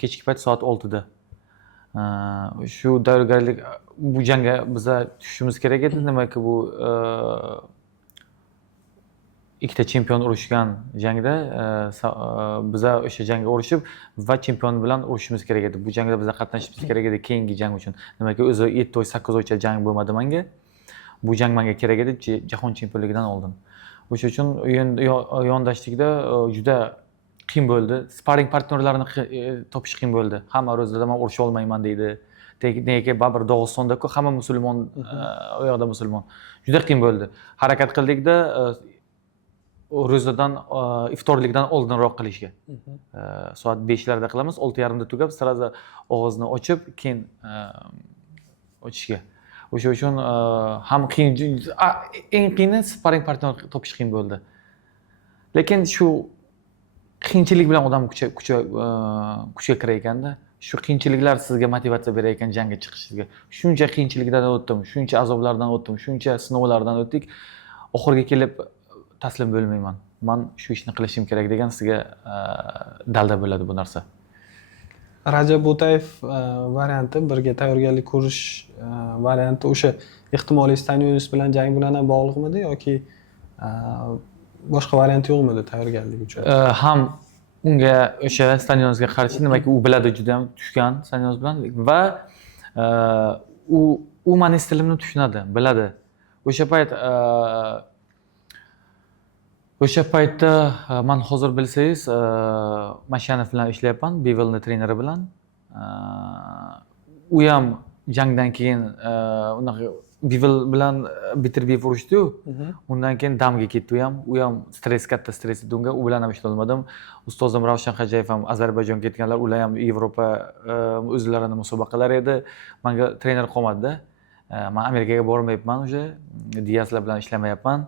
kechki payt soat 6 da. Shu tayyorgarlik, bu jangga biza tushishimiz kerak edi. Demak, bu ikkita chempion urushgan jangda biza o'sha jangga urushib va chempion bilan urushimiz kerak edi. Bu jangda biza qatnashishimiz kerak edi keyingi jang uchun. Demak, o'zi 7 oy, 8 oycha jang bo'lmadi menga. Bu jang menga kerak edi jahon chempionligidan oldin. O'sha uchun yondashlikda juda qiyin bo'ldi. Sparring partnerlarni topish qiyin bo'ldi. Hamma o'zida men urusha olmayman deydi. Nega baribir Dog'istonda-ku hamma musulmon, u yoqda musulmon. Juda qiyin bo'ldi. Harakat qildikda ro'zadan iftorlikdan oldinroq qilishga. Soat 5larda qilamiz, 6:30da tugab, siraza og'izni ochib, keyin ochishga. O'sha uchun ham qiyin, eng qiyini sparring partner topish qiyin bo'ldi. Lekin shu qiyinchilik bilan odam kuchga kirar ekanda, shu qiyinchiliklar sizga motivatsiya berar ekan jangga chiqishingizga. Shuncha qiyinchiliklardan o'tdim, shuncha azoblardan o'tdim, shuncha sinovlardan o'tdik. oxiriga kelib taslim bo'lmayman. Men shu ishni qilishim kerak degan sizga dalda bo'ladi bu narsa. Rajab Bo'tayev varianti, birga tayyorgarlik ko'rish varianti o'sha ehtimoliy Stanionis bilan jang bilan ham bog'liqmidi yoki boshqa variant yo'qmidi tayyorgarlik uchun? Ham unga o'sha Stanionisga qarshi nimaki u biladi juda ham tushgan Stanionis bilan va u meni stilimni tushunadi, biladi. O'sha paytda men hozir bilsangiz Mashanov bilan ishlayapman, Bevelni treneri bilan. U ham jangdan keyin unaqa Bevel bilan bitirib urishdi-yu. Undan keyin damga ketdi u ham stress, katta stress edi unga. U bilan ham ishlay olmadim. Ustozim Ravshan Xo'jayev ham Ozarbayjonga ketganlar, ular ham Yevropa o'zlarining musobaqalari edi. Menga trener qolmadi-da. Men Amerikaga bormayapman o'sha. Diaslar bilan ishlamayapman.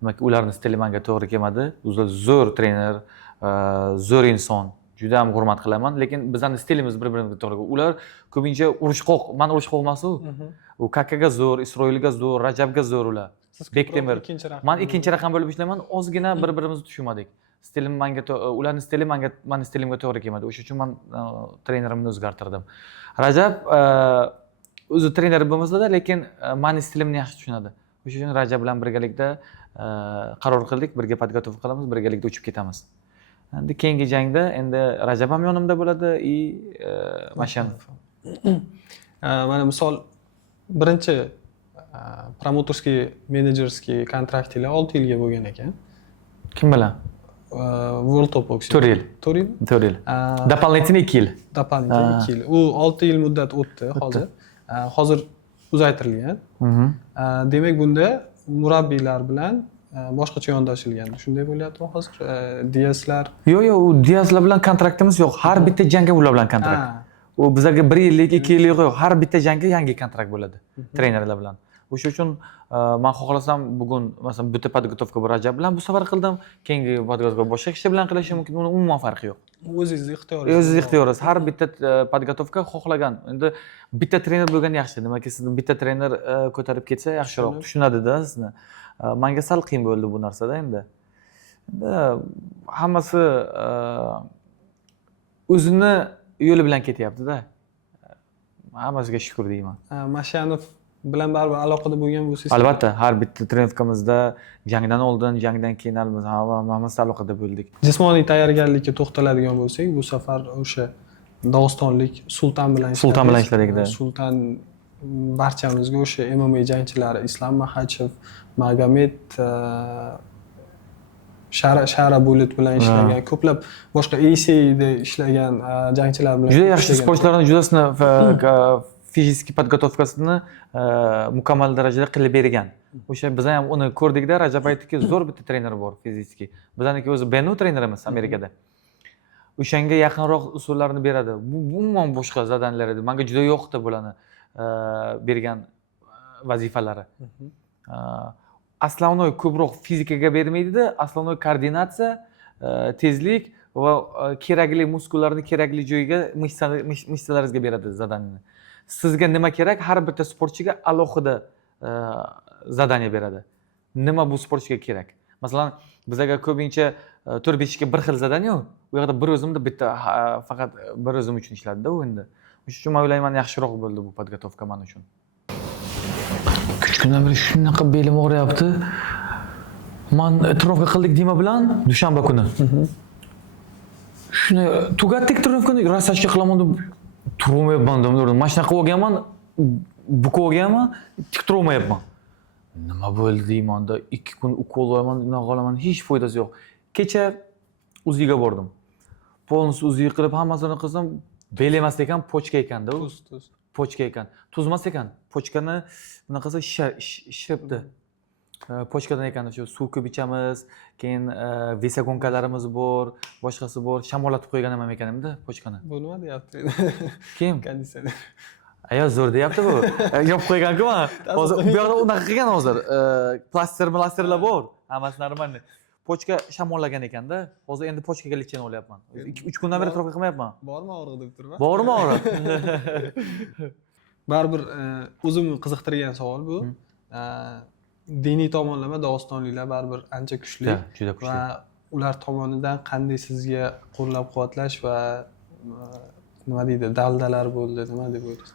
Demak, ularning stili menga to'g'ri kelmadi. O'zi zo'r trener, zo'r inson. Juda ham hurmat qilaman, lekin bizning stilimiz bir-birimizga to'g'ri. Ular ko'pincha urushqoq, men urushqoq emas-u. U Kakaga zo'r, Isroilga zo'r, Rajabga zo'r ular. Bektemir. Men ikkinchi raqam bo'lib ishlayman, ozgina bir-birimizni tushunmadik. Stilim menga ularning stili mening stilimga to'g'ri kelmadi. O'sha uchun men trenerimni o'zgartirdim. Rajab o'zi trener bo'lmasa-da, lekin mening stilimni yaxshi tushunadi. O'sha uchun Rajab bilan birgalikda qaror qildik, birga podgotovka qilamiz, birgalikda uchib ketamiz. Endi keyingi jangda endi Rajab ham yonimda bo'ladi, Mashanov. Mana misol birinchi promotorskiy, menejerskiy kontraktinglar 6 yilga bo'lgan ekan. Kim bilan? World Top Boxing. 4 yil. 4 yil. Дополнительный 2 yil. Doполнительный 2 yil. U 6 yil muddat o'tdi hozir. Hozir uzaytirilgan. Demak, bunda murabbiylar bilan boshqacha yondoshilgan. Shunday bo'lyaptimi hozir? Diaslar. Yo'q, u Diaslar bilan kontraktimiz yo'q. Har bitta jangga ular bilan kontrakt. U bizlarga 1 yillik, 2 yillik yo'q. Har bitta jangga yangi kontrakt bo'ladi trenerlar bilan. O'sha uchun men xohlasam bugun masalan bitta podgotovka bir Rajab bilan bu safar qildim. Keyingi podgotovka boshqa kishi bilan qilishim mumkin. Uni umuman farqi yo'q. O'zingiz ixtiyoringiz. O'zingiz ixtiyoringiz. Har bitta podgotovka xohlagan. Endi bitta trener bo'lgan yaxshi. Demak, sizni bitta trener ko'tarib ketsa yaxshiroq tushunadi-da sizni. Menga sal qiyin bo'ldi bu narsada endi. Endi hammasi o'zini yo'li bilan ketyapti-da. Hammasiga shukr deyman. Mashanov bilan baribir aloqada bo'lgan bo'lsangiz. Albatta, har bitta trenirovkamizda jangdan oldin, jangdan keyin hammasi aloqada bo'ldik. Jismoniy tayyorgarlikka to'xtaladigan bo'lsak, bu safar o'sha Dog'istonlik Sultan bilan ishladik. Sultan barchamizga o'sha MMA jangchilari Islom Maxachev, Magomed Shara Bulut bilan ishlagan, ko'plab boshqa AC'da ishlagan jangchilar bilan juda yaxshi sportchilarning judasini fizik podgotovkasini mukammal darajada qilib bergan. O'sha biz ham uni ko'rdikda, Rajab aytdiki, zo'r bitta trener bor fizikki. Bizaniki o'zi Benu trenerimiz Amerikada. O'shanga yaqinroq usullarni beradi. Bu umuman boshqa zadanlar edi. Menga juda yoqdi bularni bergan vazifalari. Aslonoy ko'proq fizikaga bermaydi-da, aslonoy koordinatsiya, tezlik va kerakli muskullarni kerakli joyiga mishsalaringizga beradi zadanni. Sizga nima kerak? Har bitta sportchiga alohida zadaniya beradi. Nima bu sportchiga kerak? Masalan, bizga ko'pincha 4-5 ga bir xil zadaniya, u yerda bir o'zimda bitta faqat bir o'zim uchun ishladida u endi. O'sha uchun men o'ylayman yaxshiroq bo'ldi bu podgotovka men uchun. 3 kundan beri shunaqa belim og'riyapti. Men trenirovka qildik Dima bilan dushanba kuni. Shuni tugatdik trenirovkani, rassashga qilaman deb turmayapman dedim. Mana shunaqa bo'lganman, buka bo'lganman, tik turmayapman. Nima bo'ldi deymanda 2 kun ukol olaman, unaqa olaman, hech foydasi yo'q. Kecha uziga bordim. Polnis uziga qilib hammasini qilsam, bel emas ekan, pochka ekanda u. Tuz. Pochka ekan. Tuzmas ekan. Pochkani bunaqasi shiribdi. Pochkadan ekan, shu suv ko'p ichamiz, keyin vesagonkalarimiz bor, boshqasi bor. Shamollatib qo'ygan ham ekanimda pochkani. Bu nima deyapti? Kim? Konditsioner. Ayo zo'r deyapti bu. Yopib qo'ygan-ku men. Hozir bu yoqda unaqa qilgan hozir. Plasterlar bor. Hammasi normal. Pochka shamollagan ekanda, hozir endi pochkaga lechani olyapman. 3 kundan beri trenirovka qilmayapman. Bormi og'riq deb turibman? Bormi og'riq? Baribir o'zimni qiziqtirgan savol bu. diniy tomonlama dog'istonliklar baribir ancha kuchli Juda kuchli. va ular tomonidan qanday sizga qo'llab-quvvatlash va nima deydi, daldalar bo'ldi, nima deb o'ylaysiz?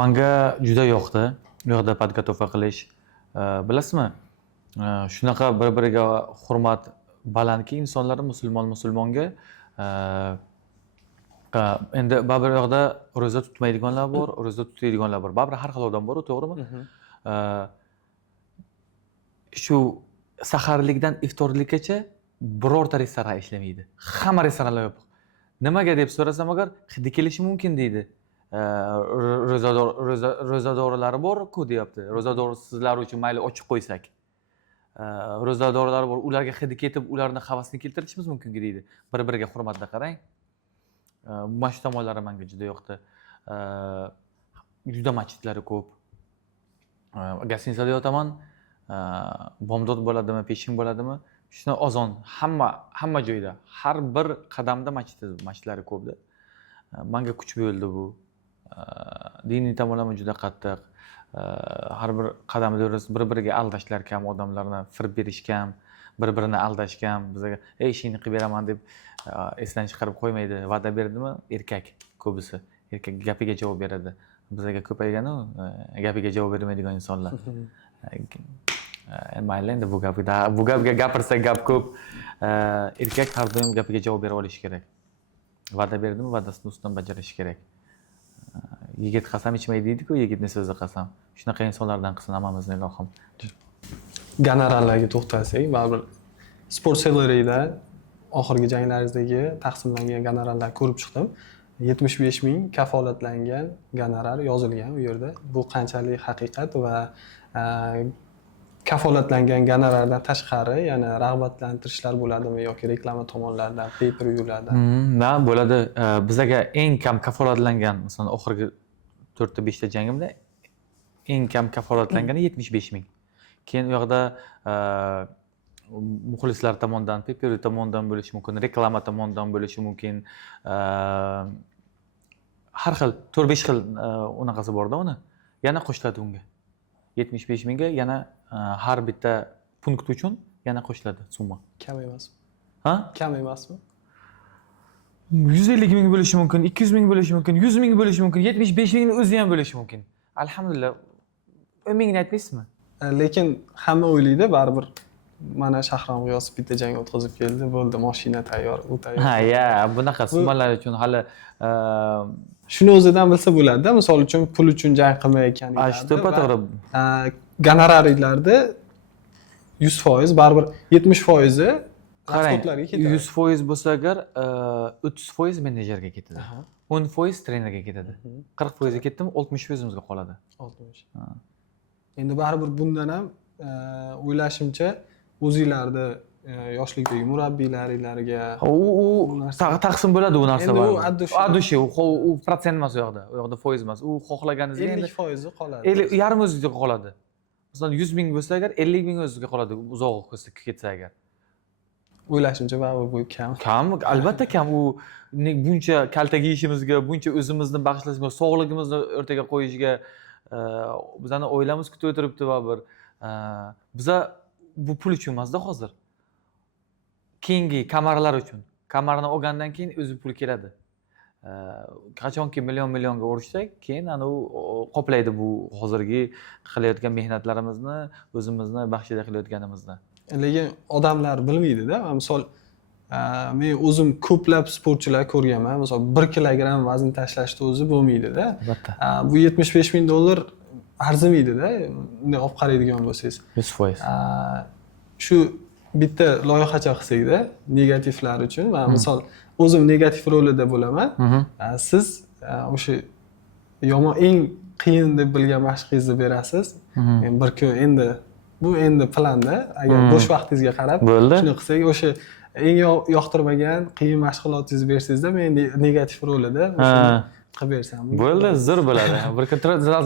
Menga juda yoqdi u yoqda podgotovka qilish. Bilasizmi? Shunaqa bir-biriga hurmat balandki, insonlar musulmonga endi baribir u yoqda ro'za tutmaydiganlar bor, ro'za tutadiganlar bor. Baribir har xil odam bor, to'g'rimi? Shu saharlikdan iftorlikgacha birorta restoran ishlamaydi. Hamma restoranlar yopiq. Nimaga deb so'rasam agar, hidi kelishi mumkin deydi. Ro'zadorlar bor-ku deyapti. Ro'zador sizlar uchun mayli ochiq qo'ysak. Ro'zadorlar bor, ularga hidi ketib, ularni havasini keltirishimiz mumkin deydi. Bir-biriga hurmatda qarang. Mana shu tomonlari menga juda yoqdi. Juda masjidlari ko'p. Gostinitsada yotaman. Bomdod bo'ladimi, peshin bo'ladimi? Shuni ozon hamma joyda, har bir qadamda masjidlari ko'pda. Menga kuch bo'ldi bu. Diniy tomonlama juda qattiq. Har bir qadamda bir-biriga aldashlar kam, odamlarni firib berish kam, bir-birini aldash kam. Bizga ishingni qilib beraman deb esdan chiqarib qo'ymaydi. Va'da berdimi? Erkak ko'bisi. Erkak gapiga javob beradi. Bizga ko'paygan-u, gapiga javob bermaydigan insonlar. Mayli endi bu gapga gapirsak gap ko'p. Erkak har doim gapiga javob bera olishi kerak. Va'da berdimi, va'dasini ustidan bajarish kerak. Yigit qasam ichmaydi deydi-ku, yigitning so'zi qasam. Shunaqa insonlardan qilsin hammamizni ilohim. Gonorarlarga to'xtalsak, baribir Sport Salary'da oxirgi janglaringizdagi taqsimlangan gonorarlarni ko'rib chiqdim. 75 ming kafolatlangan gonorar yozilgan u yerda. Bu qanchalik haqiqat va kafolatlangan gonorardan tashqari yana rag'batlantirishlar bo'ladimi yoki reklama tomonlaridan, pay-per-viewlardan? Bo'ladi. Bizga eng kam kafolatlangan, masalan, oxirgi 4-5 ta jangimda eng kam kafolatlangani 75 ming. Keyin u yoqda muxlislar tomonidan, pay-per-view tomonidan bo'lishi mumkin, reklama tomonidan bo'lishi mumkin. Har xil 4-5 xil unaqasi bor-da uni. Yana qo'shiladi unga. 75 mingga yana har bitta punkt uchun yana qo'shiladi summa. Kam emasmi? Ha? Kam emasmi? 150 ming bo'lishi mumkin, 200 ming bo'lishi mumkin, 100 ming bo'lishi mumkin, 75 mingni o'zi ham bo'lishi mumkin. Alhamdulillah. 10 mingni aytmaysizmi? Lekin hamma o'ylaydi, baribir mana Shahram G'iyosov bitta jang o'tkazib keldi, bo'ldi, mashina tayyor, u tayyor. Bunaqa summalar uchun hali shuni o'zidan bilsa bo'ladi-da, misol uchun pul uchun jang qilmayotganinglarni. Shu to'g'ri. Gonorarlarida 100% baribir 70% qarang, 100% bo'lsa agar 30% menejerga ketadi. 10% trenerga ketadi. 40% ketdimi, 60% o'zimizga qoladi. 60. Endi baribir bundan ham o'ylashimcha o'zingizlarni yoshlikdagi murabbiylaringlarga taqsim bo'ladi u narsa. Endi u addushi, u protsent emas u yoqda. U yoqda foiz emas. U xohlaganingizga endi 50% qoladi. Yarim o'zingizga qoladi. Masalan 100 ming bo'lsa agar 50 ming o'zingizga qoladi, uzoq ketsa agar. O'ylashimcha baribir bu kam. Kam, albatta kam. U buncha kaltak yeyishimizga, buncha o'zimizni bag'ishlashimizga, sog'ligimizni o'rtaga qo'yishga bizani o'ylamiz kutib o'tiribdi baribir. Biza bu pul uchun emas-da hozir. Keyingi kamarlar uchun. Kamarni olgandan keyin o'zi pul keladi. Qachonki millionga urishsak, keyin ana u qoplaydi bu hozirgi qilayotgan mehnatlarimizni, o'zimizni baxshida qilayotganimizni. Lekin odamlar bilmaydi-da. Misol men o'zim ko'plab sportchilar ko'rganman. Misol 1 kilogramm vazn tashlashni o'zi bo'lmaydi-da. Albatta. Bu 75 ming dollar arzimaydi-da, bunday olib qaraydigan bo'lsangiz. 100%. Shu bitta loyihacha qilsak-da, negativlar uchun. Men misol o'zim negativ rolida bo'laman. Siz o'sha yomon eng qiyin deb bilgan mashqingizni berasiz. Bir kun endi planda, agar bo'sh vaqtingizga qarab shuni qilsak, o'sha eng yoqtirmagan qiyin mashg'ulotingizni bersangizda, men negativ rolida qilib bersam. Bo'ldi, zo'r bo'ladi. Bir kun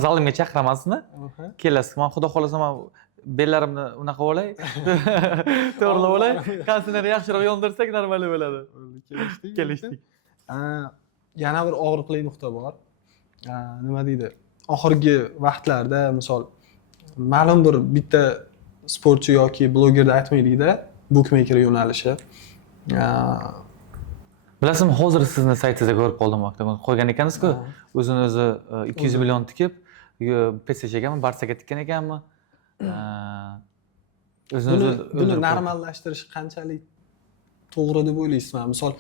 zalimga chaqiraman sizni. Kelasiz. Men xudo xolasa men bellarimni unaqa olay, to'g'rilab olay. Qansidir yaxshiroq yondirsak normal bo'ladi. Kelishdik. Yana bir og'riqli nuqta bor. Nima deydi? Oxirgi vaqtlarda misol ma'lum bir bitta sportchi yoki blogerni aytmaylikda bukmeyker yo'nalishi. Bilasizmi, hozir sizni saytingizda ko'rib qoldim vaqtida. Qo'ygan ekansiz-ku, o'zini o'zi 200 million tikib, PSJgami, Barsaga tikkan ekanmi? O'zini o'zi buni normallashtirish qanchalik to'g'ri deb o'ylaysiz? Misol,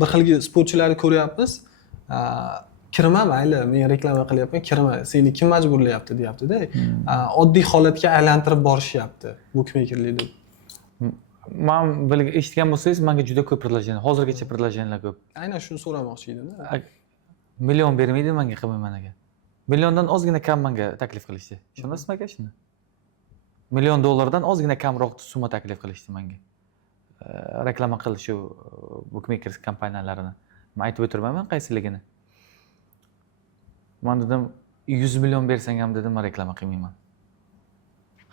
bir xil sportchilarni ko'ryapmiz. Kirma, mayli, men reklama qilyapman, kirma, seni kim majburlayapti deyapti-da. Oddiy holatga aylantirib borishyapti bukmeykerlik deb. Men eshitgan bo'lsangiz, menga juda ko'p предложение, hozirgacha предложениyalar ko'p. Aynan shuni so'ramoqchi edim-da. Million bermaydi menga, qilmayman aka. Milliondan ozgina kam menga taklif qilishdi. Tushundingizmi aka shuni? Million dollardan ozgina kamroq summa taklif qilishdi menga. Reklama qilish shu bookmakers kompaniyalarini. Men aytib o'tirmayman qaysiligini. Men dedim 100 million bersang ham dedim, men reklama qilmayman.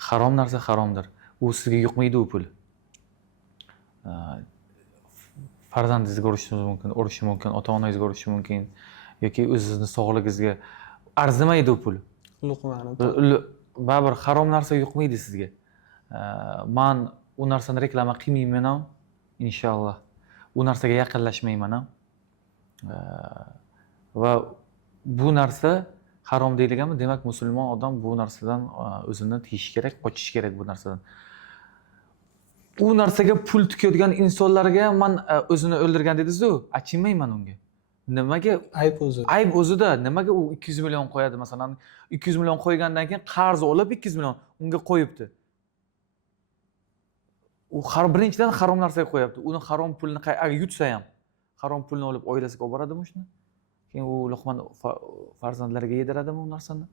Harom narsa haromdir. U sizga yuqmaydi u pul. Farzandingizga urishi mumkin, ota-onangizga urishi mumkin yoki o'zingizni sog'lig'ingizga arzimaydi u pul. Luqmani. Baribir harom narsa yuqmaydi sizga. Men u narsani reklama qilmayman ham, inshaalloh. U narsaga yaqinlashmayman ham. Va bu narsa harom deyilganmi, demak musulmon odam bu narsadan o'zini tiyish kerak, qochish kerak bu narsadan. U narsaga pul tikayotgan insonlarga men o'zini o'ldirgan dedingiz-ku, achinmayman unga. Nimaga ayb o'zi? Ayb o'zida. Nimaga u 200 million qo'yadi masalan? 200 million qo'ygandan keyin qarz olib 200 million unga qo'yibdi. U birinchidan harom narsaga qo'yapti. Uni harom pulni agar yutsa ham, harom pulni olib oilasiga olib boradimi shuni? Keyin u luqman farzandlariga yediradimi u narsani?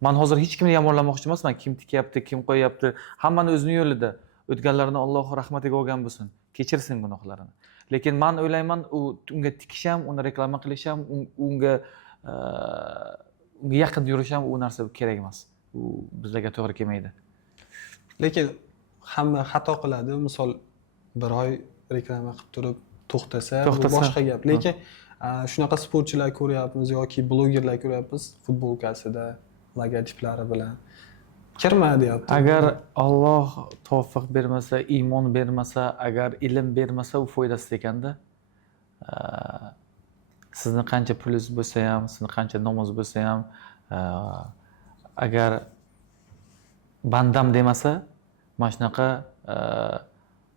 Men hozir hech kimni yomonlamoqchi emasman. Kim tikyapti, kim qo'yapti, hammani o'zining yo'lida. O'tganlarni Alloh rahmatiga olgan bo'lsin, kechirsin gunohlarini. Lekin men o'ylayman, unga tikish ham, uni reklama qilish ham, unga yaqin yurish ham u narsa kerak emas. U bizlarga to'g'ri kelmaydi. Lekin hamma xato qiladi. Misol, bir oy reklama qilib turib to'xtasa, bu boshqa gap. Lekin shunaqa sportchilar ko'ryapmiz yoki blogerlar ko'ryapmiz futbolkasida logotiplari bilan kirma deyapti. Agar Alloh tavfiq bermasa, iymon bermasa, agar ilm bermasa, u foydasiz ekanda. Sizni qancha pulingiz bo'lsa ham, sizni qancha namoz bo'lsa ham, agar bandam demasa, mana shunaqa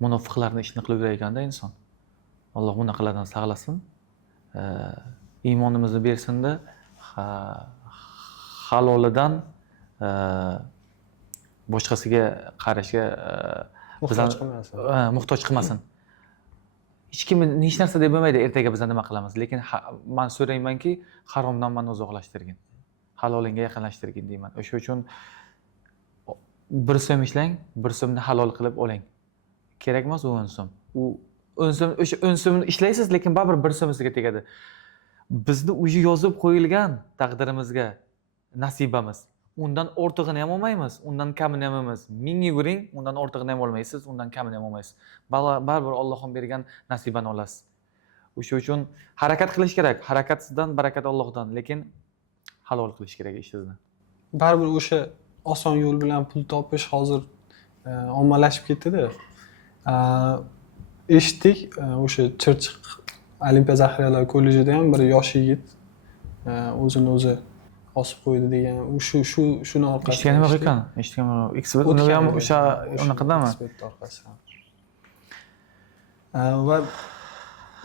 munofiqlarning ishini qilib yurayotganda inson. Alloh bunaqalardan saqlasin. Iymonimizni bersin-da, halolidan boshqasiga qarashga muhtoj qilmasin. Hech kim hech narsa deb bo'lmaydi, ertaga biz nima qilamiz, lekin men so'raymanki, haromdan meni uzoqlashtirgin, halolingga yaqinlashtirgin deyman. O'sha uchun 1 so'm ishlang, 1 so'mni halol qilib oling. Kerak emas u 10 so'm. U 10 so'm, o'sha 10 so'mni ishlaysiz, lekin baribir 1 so'm sizga tegadi. Bizni o'zi yozib qo'yilgan taqdirimizga nasibamiz. Undan ortig'ini ham olmaymiz, undan kamini ham olmaymiz. 1000 yuguring, undan ortig'ini ham olmaysiz, undan kamini ham olmaysiz. Baribir Allohning bergan nasibani olasiz. O'sha uchun harakat qilish kerak. Harakatsizdan barakat Allohdan, lekin halol qilish kerak ishingizni. Baribir o'sha oson yo'l bilan pul topish hozir ommalashib ketdi-da. Eshitdik, o'sha Chirchiq Olimpiya zaxiralari kollejida ham bir yosh yigit o'zini o'zi osib qo'ydi degan. Shuni orqasidan eshitganim yo'q ekan. Eshitganim yo'q. Ekspert uni ham o'sha unaqadami? Ekspert orqasidan. Va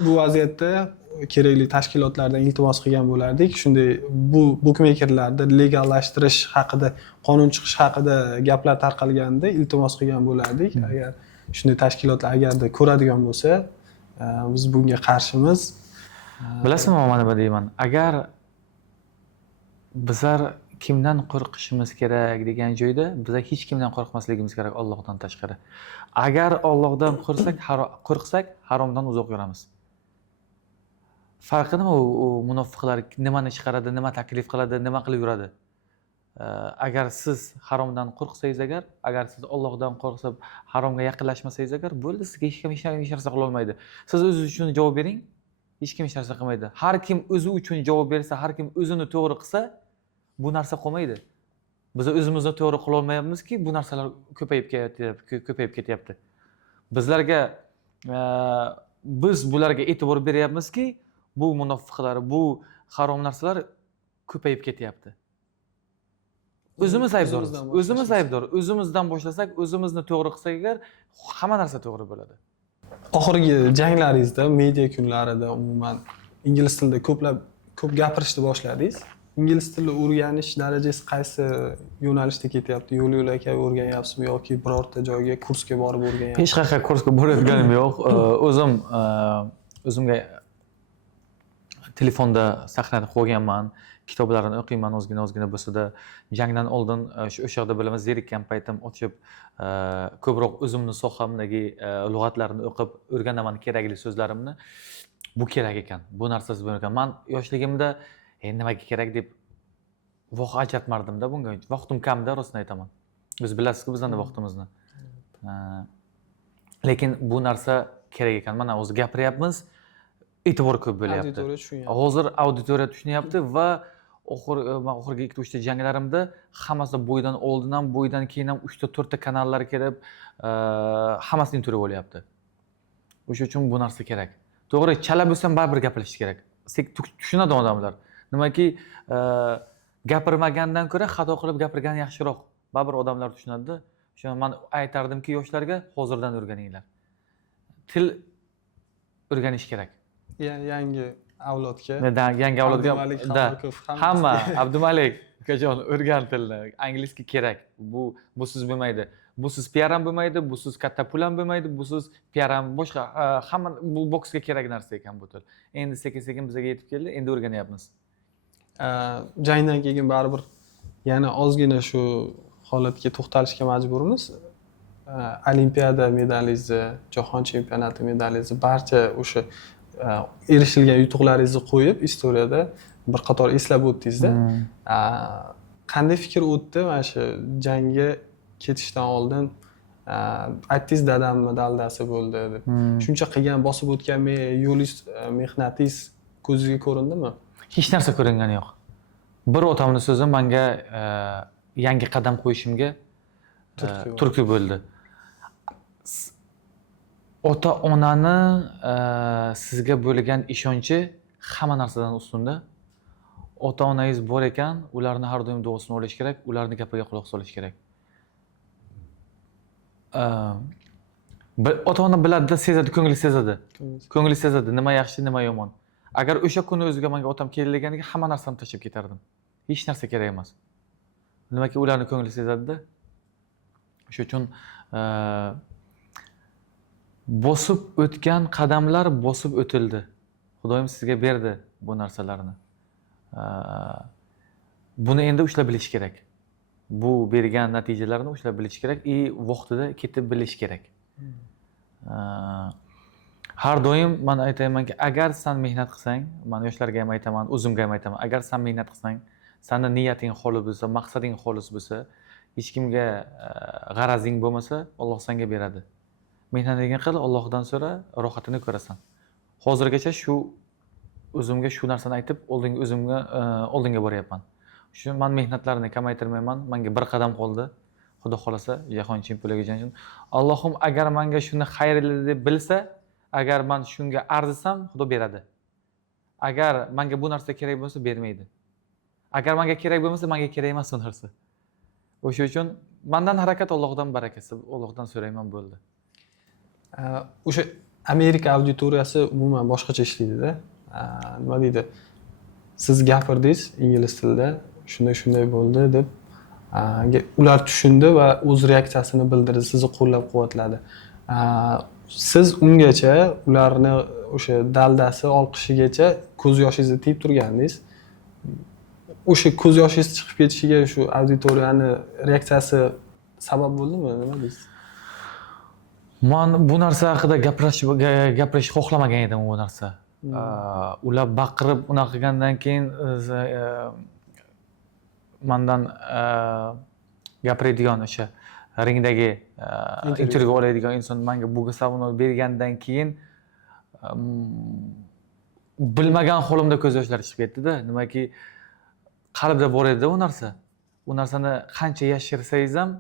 bu vaziyatda kerakli tashkilotlardan iltimos qilgan bo'lardik. Shunday bu bukmeykerlarni legallashtirish haqida, qonun chiqish haqida gaplar tarqalganda iltimos qilgan bo'lardik. Agar shunday tashkilotlar agarda ko'radigan bo'lsa, biz bunga qarshimiz. Bilasizmi, men nima deyman? Agar bizlar kimdan qo'rqishimiz kerak degan joyda, bizlar hech kimdan qo'rqmasligimiz kerak Allohdan tashqari. Agar Allohdan qo'rqsak, haromdan uzoq yuramiz. Farqi nima u munofiqlar nimani chiqaradi, nima taklif qiladi, nima qilib yuradi? Agar siz haromdan qo'rqsangiz, agar siz Allohdan qo'rqib haromga yaqinlashmasangiz, bo'ldi, sizga hech kim hech narsa qila olmaydi. Siz o'zingiz uchun javob bering, hech kim hech narsa qilmaydi. Har kim o'zi uchun javob bersa, har kim o'zini to'g'ri qilsa, bu narsa qolmaydi. Biz o'zimizni to'g'ri qila olmayapmizki, bu narsalar ko'payib ketyapti. Bizlarga biz bularga e'tibor beryapmizki, bu munofiqlar, bu harom narsalar ko'payib ketyapti. O'zimiz aybdor. O'zimizdan boshlasak, o'zimizni to'g'ri qilsak agar hamma narsa to'g'ri bo'ladi. Oxirgi janglaringizda, media kunlarida umuman ingliz tilida ko'p gapirishni boshladingiz. Ingliz tili o'rganish darajangiz qaysi yo'nalishda ketyapti? Yo'l-yo'lakay o'rganyapsizmi yoki birorta joyga kursga borib o'rganyapsizmi? Hech qanaqa kursga borayotganim yo'q. O'zimga telefonda saqlanib qo'yganman, kitoblarni o'qiyman ozgina bo'lsa-da. Jangdan oldin o'sha yerda bilamiz zerikkan paytim ochib, ko'proq o'zimni sohamdagi lug'atlarni o'qib o'rganaman kerakli so'zlarimni. Bu kerak ekan. Bu narsasiz bo'lgan ekan. Men yoshligimda nimaga kerak deb vaqt ajratmardim-da bunga. Vaqtim kamda, rostini aytaman. Biz bilasizku bizning vaqtimizni. Lekin bu narsa kerak ekan. Mana o'zi gapiryapmiz, e'tibor ko'p bo'lyapti. Hozir auditoriya tushunyapti va oxirgi 2-3 janglarimda hammasi bo'ydan oldin ham, bo'ydan keyin ham 3-4 ta kanallar kelib, hammasi intervyu bo'lyapti. O'sha uchun bu narsa kerak. To'g'ri, chala bo'lsam baribir gapirish kerak. Tushunadi odamlar. Nimaki, gapirmagandan ko'ra xato qilib gapirgan yaxshiroq. Baribir odamlar tushunadi-da. Shuni men aytardimki yoshlarga hozirdan o'rganinglar. Til o'rganish kerak. Yangi avlodga. Yangi avlodga hamma Abdumalik ukajon o'rgan tilni. Anglizki kerak. Bu siz bo'lmaydi. Bu siz PR ham bo'lmaydi, bu siz katta pul ham bo'lmaydi, bu siz PR ham boshqa hamma bu boksga kerak narsa ekan bu til. Endi sekin-sekin bizga yetib keldi, endi o'rganyapmiz. Jangdan keyin baribir yana ozgina shu holatga to'xtalishga majburmiz. Olimpiada medalingizni, jahon chempionati medalingizni, barcha o'sha erishilgan yutuqlaringizni qo'yib istoriyada bir qator eslab o'tdingiz-da. Qanday fikr o'tdi mana shu jangga ketishdan oldin? Aytdingiz dadamni daldasi bo'ldi deb. Shuncha qilgan, bosib o'tgan yo'lingiz, mehnatingiz ko'zingizga ko'rindimi? Hech narsa ko'ringani yo'q. Bir otamning so'zi menga yangi qadam qo'yishimga turtki bo'ldi. Ota-onani sizga bo'lgan ishonchi hamma narsadan ustunda. Ota-onangiz bor ekan, ularni har doim duosini olish kerak, ularning gapiga quloq solish kerak. Ota-ona biladi, sezadi, ko'ngli sezadi, nima yaxshi, nima yomon. Agar o'sha kuni o'ziga menga otam kelganiga hamma narsani tashlab ketardim. Hech narsa kerak emas. Nimaki ularning ko'ngli sezadi-da. O'sha uchun bosib o'tgan qadamlar bosib o'tildi. Xudoyim sizga berdi bu narsalarni. Buni endi ushlab bilish kerak. Bu bergan natijalarni ushlab bilish kerak va vaqtida ketib bilish kerak. Har doim men aytamanki, agar sen mehnat qilsang, men yoshlarga ham aytaman, o'zimga ham aytaman, agar sen mehnat qilsang, seni niyating xolis bo'lsa, maqsading xolis bo'lsa, hech kimga g'arazing bo'lmasa, Alloh senga beradi. Mehnatingni qil, Allohdan so'ra, rohatini ko'rasan. Hozirgacha o'zimga shu narsani aytib, oldinga boryapman. Shuning men mehnatlarni kamaytirmayman. Menga bir qadam qoldi. Xudo xolasa, jahon chempionligiga uchun. Allohim agar menga shuni xayrli deb bilsa, agar men shunga arzisam, Xudo beradi. Agar menga bu narsa kerak bo'lsa, bermaydi. Agar menga kerak bo'lmasa, menga kerak emas bu narsa. O'sha uchun mendan harakat, Allohdan barakasi, Allohdan so'rayman bo'ldi. O'sha Amerika auditoriyasi umuman boshqacha ishlaydi-da. Nima deydi? Siz gapirdingiz ingliz tilida, shunday bo'ldi deb ular tushundi va o'z reaksiyasini bildirdi, sizni qo'llab-quvvatladi. Siz ungacha ularni o'sha daldasi, olqishigacha ko'z yoshingizni tiyib turgandingiz. O'sha ko'z yoshingiz chiqib ketishiga shu auditoriyani reaksiyasi sabab bo'ldimi? Nima deysiz? Men bu narsa haqida gapirish xohlamagan edim bu narsa. Ular baqirib unaqa qilgandan keyin mendan gapiradigan o'sha ringdagi intervyu oladigan inson menga bu savol bergandan keyin bilmagan holimda ko'z yoshlari chiqib ketdi-da. Nimaki qalbda bor edi u narsa. u narsani qancha yashirsangiz ham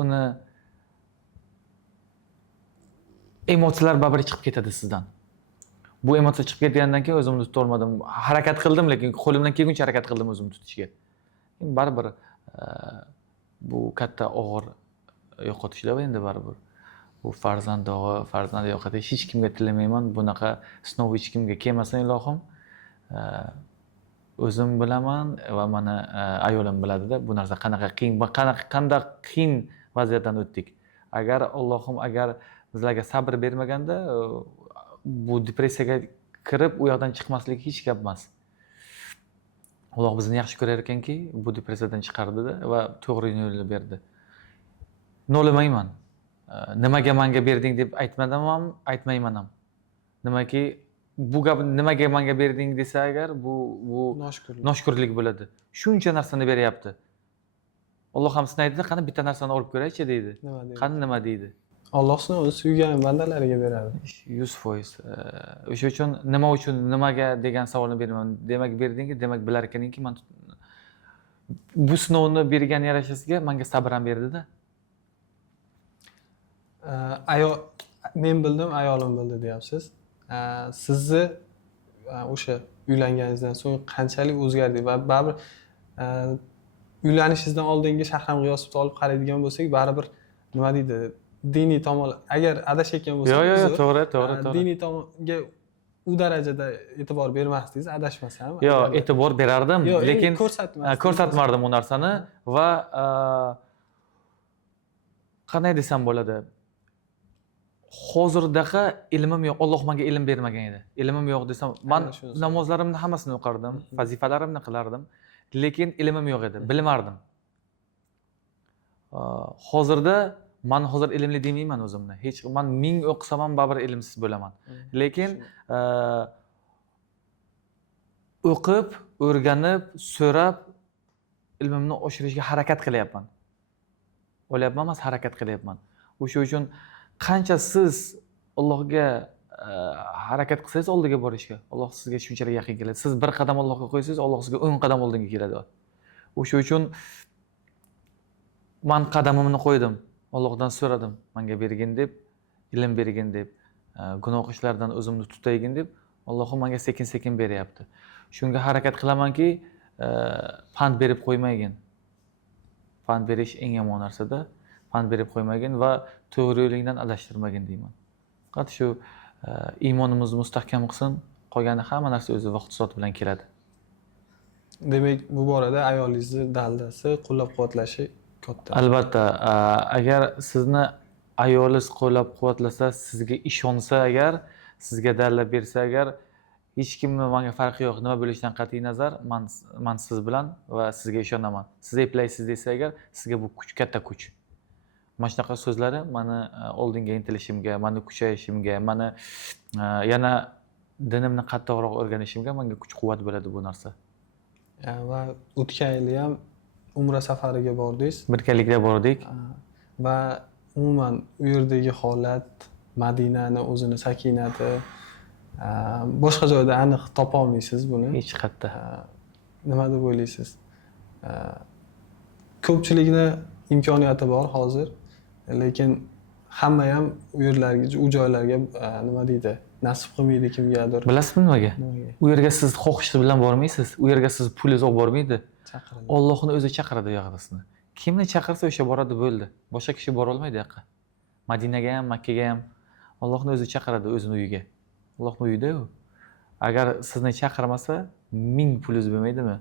uni emotsiyalar baribir chiqib ketadi sizdan. Bu emotsiya chiqib ketgandan keyin o'zimni tuta olmadim. Harakat qildim, lekin qo'limdan kelguncha harakat qildim o'zimni tutishga. Baribir bu katta og'ir yo'qotishlar endi baribir. Bu farzand yo'qotish hech kimga tilamayman. Bunaqa sinov hech kimga kelmasin ilohim. O'zim bilaman va mana ayolim biladida bu narsa qanaqa qiyin va qanday qiyin vaziyatdan o'tdik. Agar Allohim bizlarga sabr bermaganda bu depressiyaga kirib u yoqdan chiqmaslik hech gap emas. Alloh bizni yaxshi ko'rar ekanki, bu depressiyadan chiqardi va to'g'ri yo'lni berdi. Nolimayman. Nimaga menga berding deb aytmadim ham, aytmayman ham. Nimaki bu gap nimaga menga berding desa agar bu noshkurlik bo'ladi. Shuncha narsani beryapti. Alloh ham sinaydida, qani bitta narsani olib ko'raychi deydi. Qani nima deydi? Alloh sinovni suygan bandalariga beradi. 100%. O'sha uchun nima uchun, nimaga degan savolni bermayman. Demak berdingki, demak bilar ekaningki, men bu sinovni bergan yarashasiga menga sabr ham berdida. Men bildim, ayolim bildi deyapsiz. Sizni o'sha uylanganingizdan so'ng qanchalik o'zgardi va baribir uylanishingizdan oldingi Shahram G'iyosovni olib qaraydigan bo'lsak, baribir nima deydi? Diniy tomon agar adashayotgan bo'lsangiz, yo'q, to'g'ri. Diniy tomonga u darajada e'tibor bermasdingiz, adashmasam. Yo'q, e'tibor berardim, lekin ko'rsatmardim u narsani va qanday desam bo'ladi? Hozirdaqa ilmim yo'q. Alloh menga ilm bermagan edi. Ilmim yo'q desam, men namozlarimni hammasini o'qardim, vazifalarimni qilardim, lekin ilmim yo'q edi, bilmardim. Hozirda men hozir ilmli demayman o'zimni. Hech men 1000 o'qisam ham baribir ilmsiz bo'laman. Lekin o'qib, o'rganib, so'rab ilmimni oshirishga harakat qilyapman. O'ylayapman emas, harakat qilyapman. O'sha uchun qancha siz Allohga harakat qilsangiz oldiga borishga, Alloh sizga shunchalik yaqin keladi. Siz bir qadam Allohga qo'ysangiz, Alloh sizga 10 qadam oldinga keladi. O'sha uchun men qadamimni qo'ydim. Allohdan so'radim, menga bergin deb, ilm bergin deb, gunoh ishlardan o'zimni tutayigin deb, Allohim menga sekin-sekin beryapti. Shunga harakat qilamanki, pand berib qo'ymagin. Pand berish eng yomon narsada. Pand berib qo'ymagin va to'g'ri yo'lingdan adashtirmagin deyman. Faqat shu iymonimizni mustahkam qilsin, qolgani hamma narsa o'zi vaqt-soat bilan keladi. Demak, bu borada ayolingizni daldasi, qo'llab-quvvatlashi katta. Albatta, agar sizni ayolingiz qo'llab-quvvatlasa, sizga ishonsa agar, sizga dalda bersa agar, hech kimni menga farqi yo'q. Nima bo'lishidan qat'iy nazar, men siz bilan va sizga ishonaman. Siz eplaysiz desa agar, sizga bu kuch, katta kuch. Mana shunaqa so'zlari meni oldinga intilishimga, meni kuchayishimga, meni yana dinimni qattiqroq o'rganishimga menga kuch-quvvat bo'ladi bu narsa. Va o'tgan yili ham Umra safariga bordingiz. Birgalikda bordik. Va umuman u yerdagi holat, Madinani o'zini sakinati boshqa joyda aniq topa olmaysiz buni. Hech qayerda. Nima deb o'ylaysiz? Ko'pchilikda imkoniyati bor hozir, lekin hamma ham u yerlarga, u joylarga nima deydi, nasib qilmaydi kimgadir. Bilasizmi nimaga? U yerga siz xohishingiz bilan bormaysiz. U yerga siz pulingiz olib bormaydi. Allohning o'zi chaqiradi u yoqda sizni. Kimni chaqirsa o'sha boradi, bo'ldi. Boshqa kishi bora olmaydi yoqqa. Madinaga ham, Makkaga ham Allohning o'zi chaqiradi o'zining uyiga. Allohning uyida-ku. Agar sizni chaqirmasa, 1000 pulingiz bo'lmaydimi?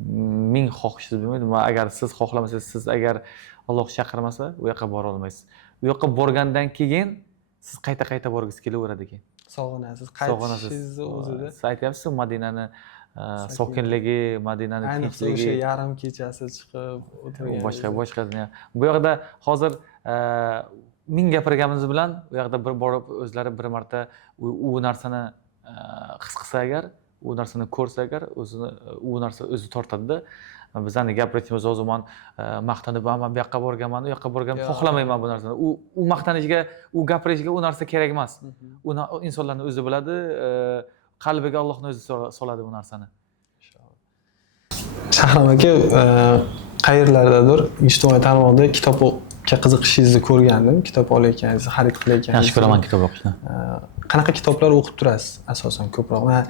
1000 xohishingiz bo'lmaydimi? Agar siz xohlamasangiz, siz agar Alloh chaqirmasa, u yoqqa bora olmaysiz. U yoqqa borgandan keyin siz qayta borgingiz kelaveradi keyin. Sog'inasiz, qaytishingizni o'zida. Siz aytyapsiz, Madinani sokinligi, Madinani ayniqsa o'sha yarim kechasi chiqib o'tirgan. Boshqa. Bu yoqda hozir 1000 gapirganimiz bilan u yoqda bir borib o'zlari bir marta u narsani his qilsa agar, u narsani ko'rsa agar, u narsa o'zi tortadi-da. Bizani gapirishimiz o'zimon maqtanib, men bu yoqqa borganman, u yoqqa borganman, xohlamayman bu narsani. U maqtanishga, u gapirishga u narsa kerak emas. Uni insonlarning o'zi biladi, qalbiga Allohning o'zi soladi bu narsani. Inshaalloh. Qahramon aka, qayerlardadir ijtimoiy tarmoqda kitobga qiziqishingizni ko'rgandim, kitob olayotganingizni, xarid qilayotganingizni. Yaxshi ko'raman kitob o'qishni. Qanaqa kitoblar o'qib turasiz asosan ko'proq? Man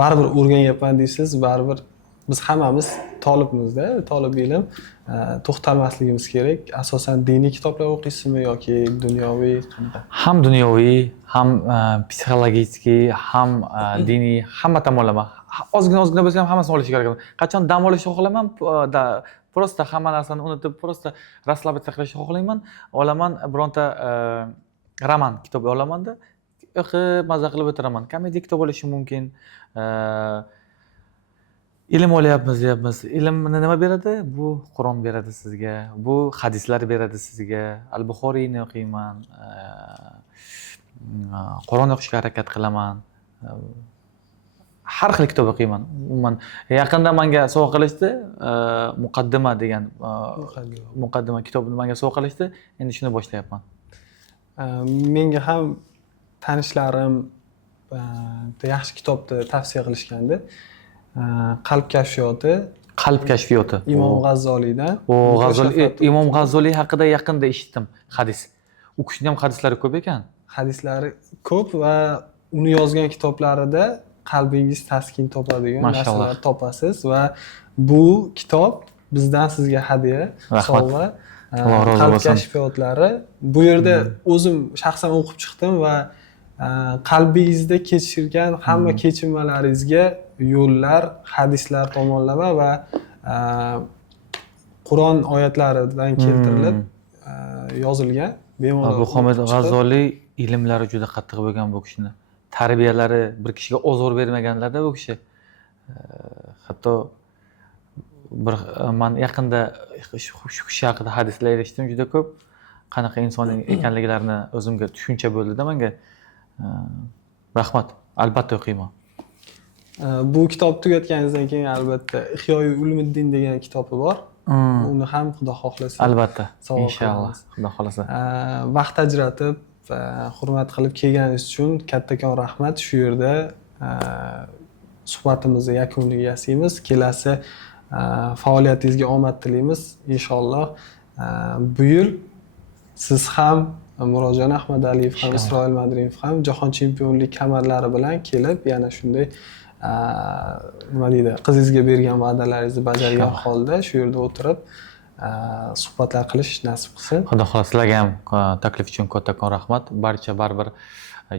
baribir o'rganyapman deysiz, baribir biz hammamiz tolibmizda, tolib ilm, to'xtalmasligimiz kerak. Asosan diniy kitoblar o'qiysizmi yoki dunyoviy qanaqa? Ham dunyoviy, ham psixologik, ham diniy, hamma tomonlama. Ozgina bo'lsa ham hammasini olishga harakat qilaman. Qachon dam olishni xohlaman, prosta hamma narsani unutib, prosta расслабиться qilishni xohlayman. Olaman bironta roman kitob olamanda, o'qib maza qilib o'tiraman. Komediya kitob olishim mumkin. Ilm olyapmiz deyapmiz. Ilmni nima beradi? Bu Qur'on beradi sizga. Bu hadislar beradi sizga. Al-Buxoriyni o'qiyman. Qur'on o'qishga harakat qilaman. Har xil kitob o'qiyman. Umuman yaqinda menga sovg'a qilishdi, muqaddima degan muqaddima kitobni menga sovg'a qilishdi. Endi shuni boshlayapman. Menga ham tanishlarim yaxshi kitobni tavsiya qilishgandi. Qalb kashfiyoti. Qalb kashfiyoti. Imom G'azzoliydan. Imom G'azzoliy haqida yaqinda eshitdim hadis. U kishining ham hadislari ko'p ekan. Hadislari ko'p va uni yozgan kitoblarida qalbingiz taskin topadigan narsalar topasiz va bu kitob bizdan sizga hadya, sovg'a. Qalb kashfiyotlari. Bu yerda o'zim shaxsan o'qib chiqdim va qalbingizda kechirgan hamma kechinmalaringizga yo'llar, hadislar tomonlama va Qur'on oyatlaridan keltirilib yozilgan. Abu Hamid G'azzoliy ilmlari juda qattiq bo'lgan bu kishini. Tarbiyalari bir kishiga ozor bermaganlarda bu kishi. Hatto men yaqinda shu kishi haqida hadislar eshitdim juda ko'p. Qanaqa inson ekanliklarini o'zimga tushuncha bo'ldi-da menga. Rahmat. Albatta o'qiyman. Bu kitob tugatganingizdan keyin albatta Ihyoyi Ulumuddin degan kitobi bor. Uni ham Xudo xohlasa albatta, inshaalloh, Xudo xohlasa. Vaqt ajratib, hurmat qilib kelganingiz uchun kattakon rahmat. Shu yerda suhbatimizni yakuniga yasaymiz. Kelasi faoliyatingizga omad tilaymiz. Inshaalloh bu yil siz ham Murodjon Ahmadaliyev ham Isroil Madrimov ham jahon chempionlik kamarlari bilan kelib, yana shunday nima deydi, qizingizga bergan va'dalaringizni bajargan holda shu yerda o'tirib suhbatlar qilish nasib qilsin. Xudo xohlasa sizlarga ham taklif uchun kattakon rahmat. Baribir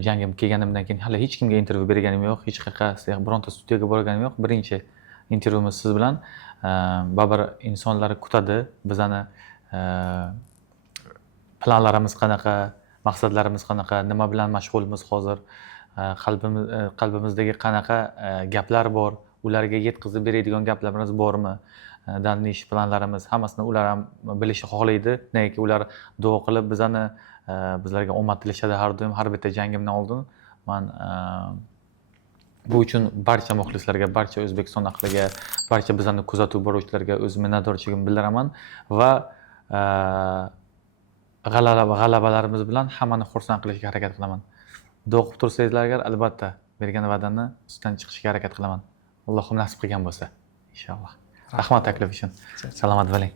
jangim kelganimdan keyin hali hech kimga intervyu berganim yo'q, hech qayerga bironta studiyaga borganim yo'q. Birinchi intervyumiz siz bilan. Baribir insonlar kutadi bizani. Planlarimiz qanaqa, maqsadlarimiz qanaqa, nima bilan mashg'ulmiz hozir, qalbimizdagi qanaqa gaplar bor, ularga yetkazib beradigan gaplarimiz bormi, danish planlarimiz, hammasini ular ham bilishni xohlaydi. Negaki ular duo qilib bizlarga omad tilashadi har doim, har bitta jangimdan oldin. Men bu uchun barcha muxlislarga, barcha O'zbekiston ahliga, barcha bizlarni kuzatib boruvchilarga o'z minnatdorchiligimni bildiraman va g'alabalarimiz bilan hammani xursand qilishga harakat qilaman. Duo qilib tursangizlar agar, albatta bergan va'dani ustidan chiqishga harakat qilaman. Allohim nasib qilgan bo'lsa, inshaalloh. Rahmat taklif uchun. Salomat bo'ling.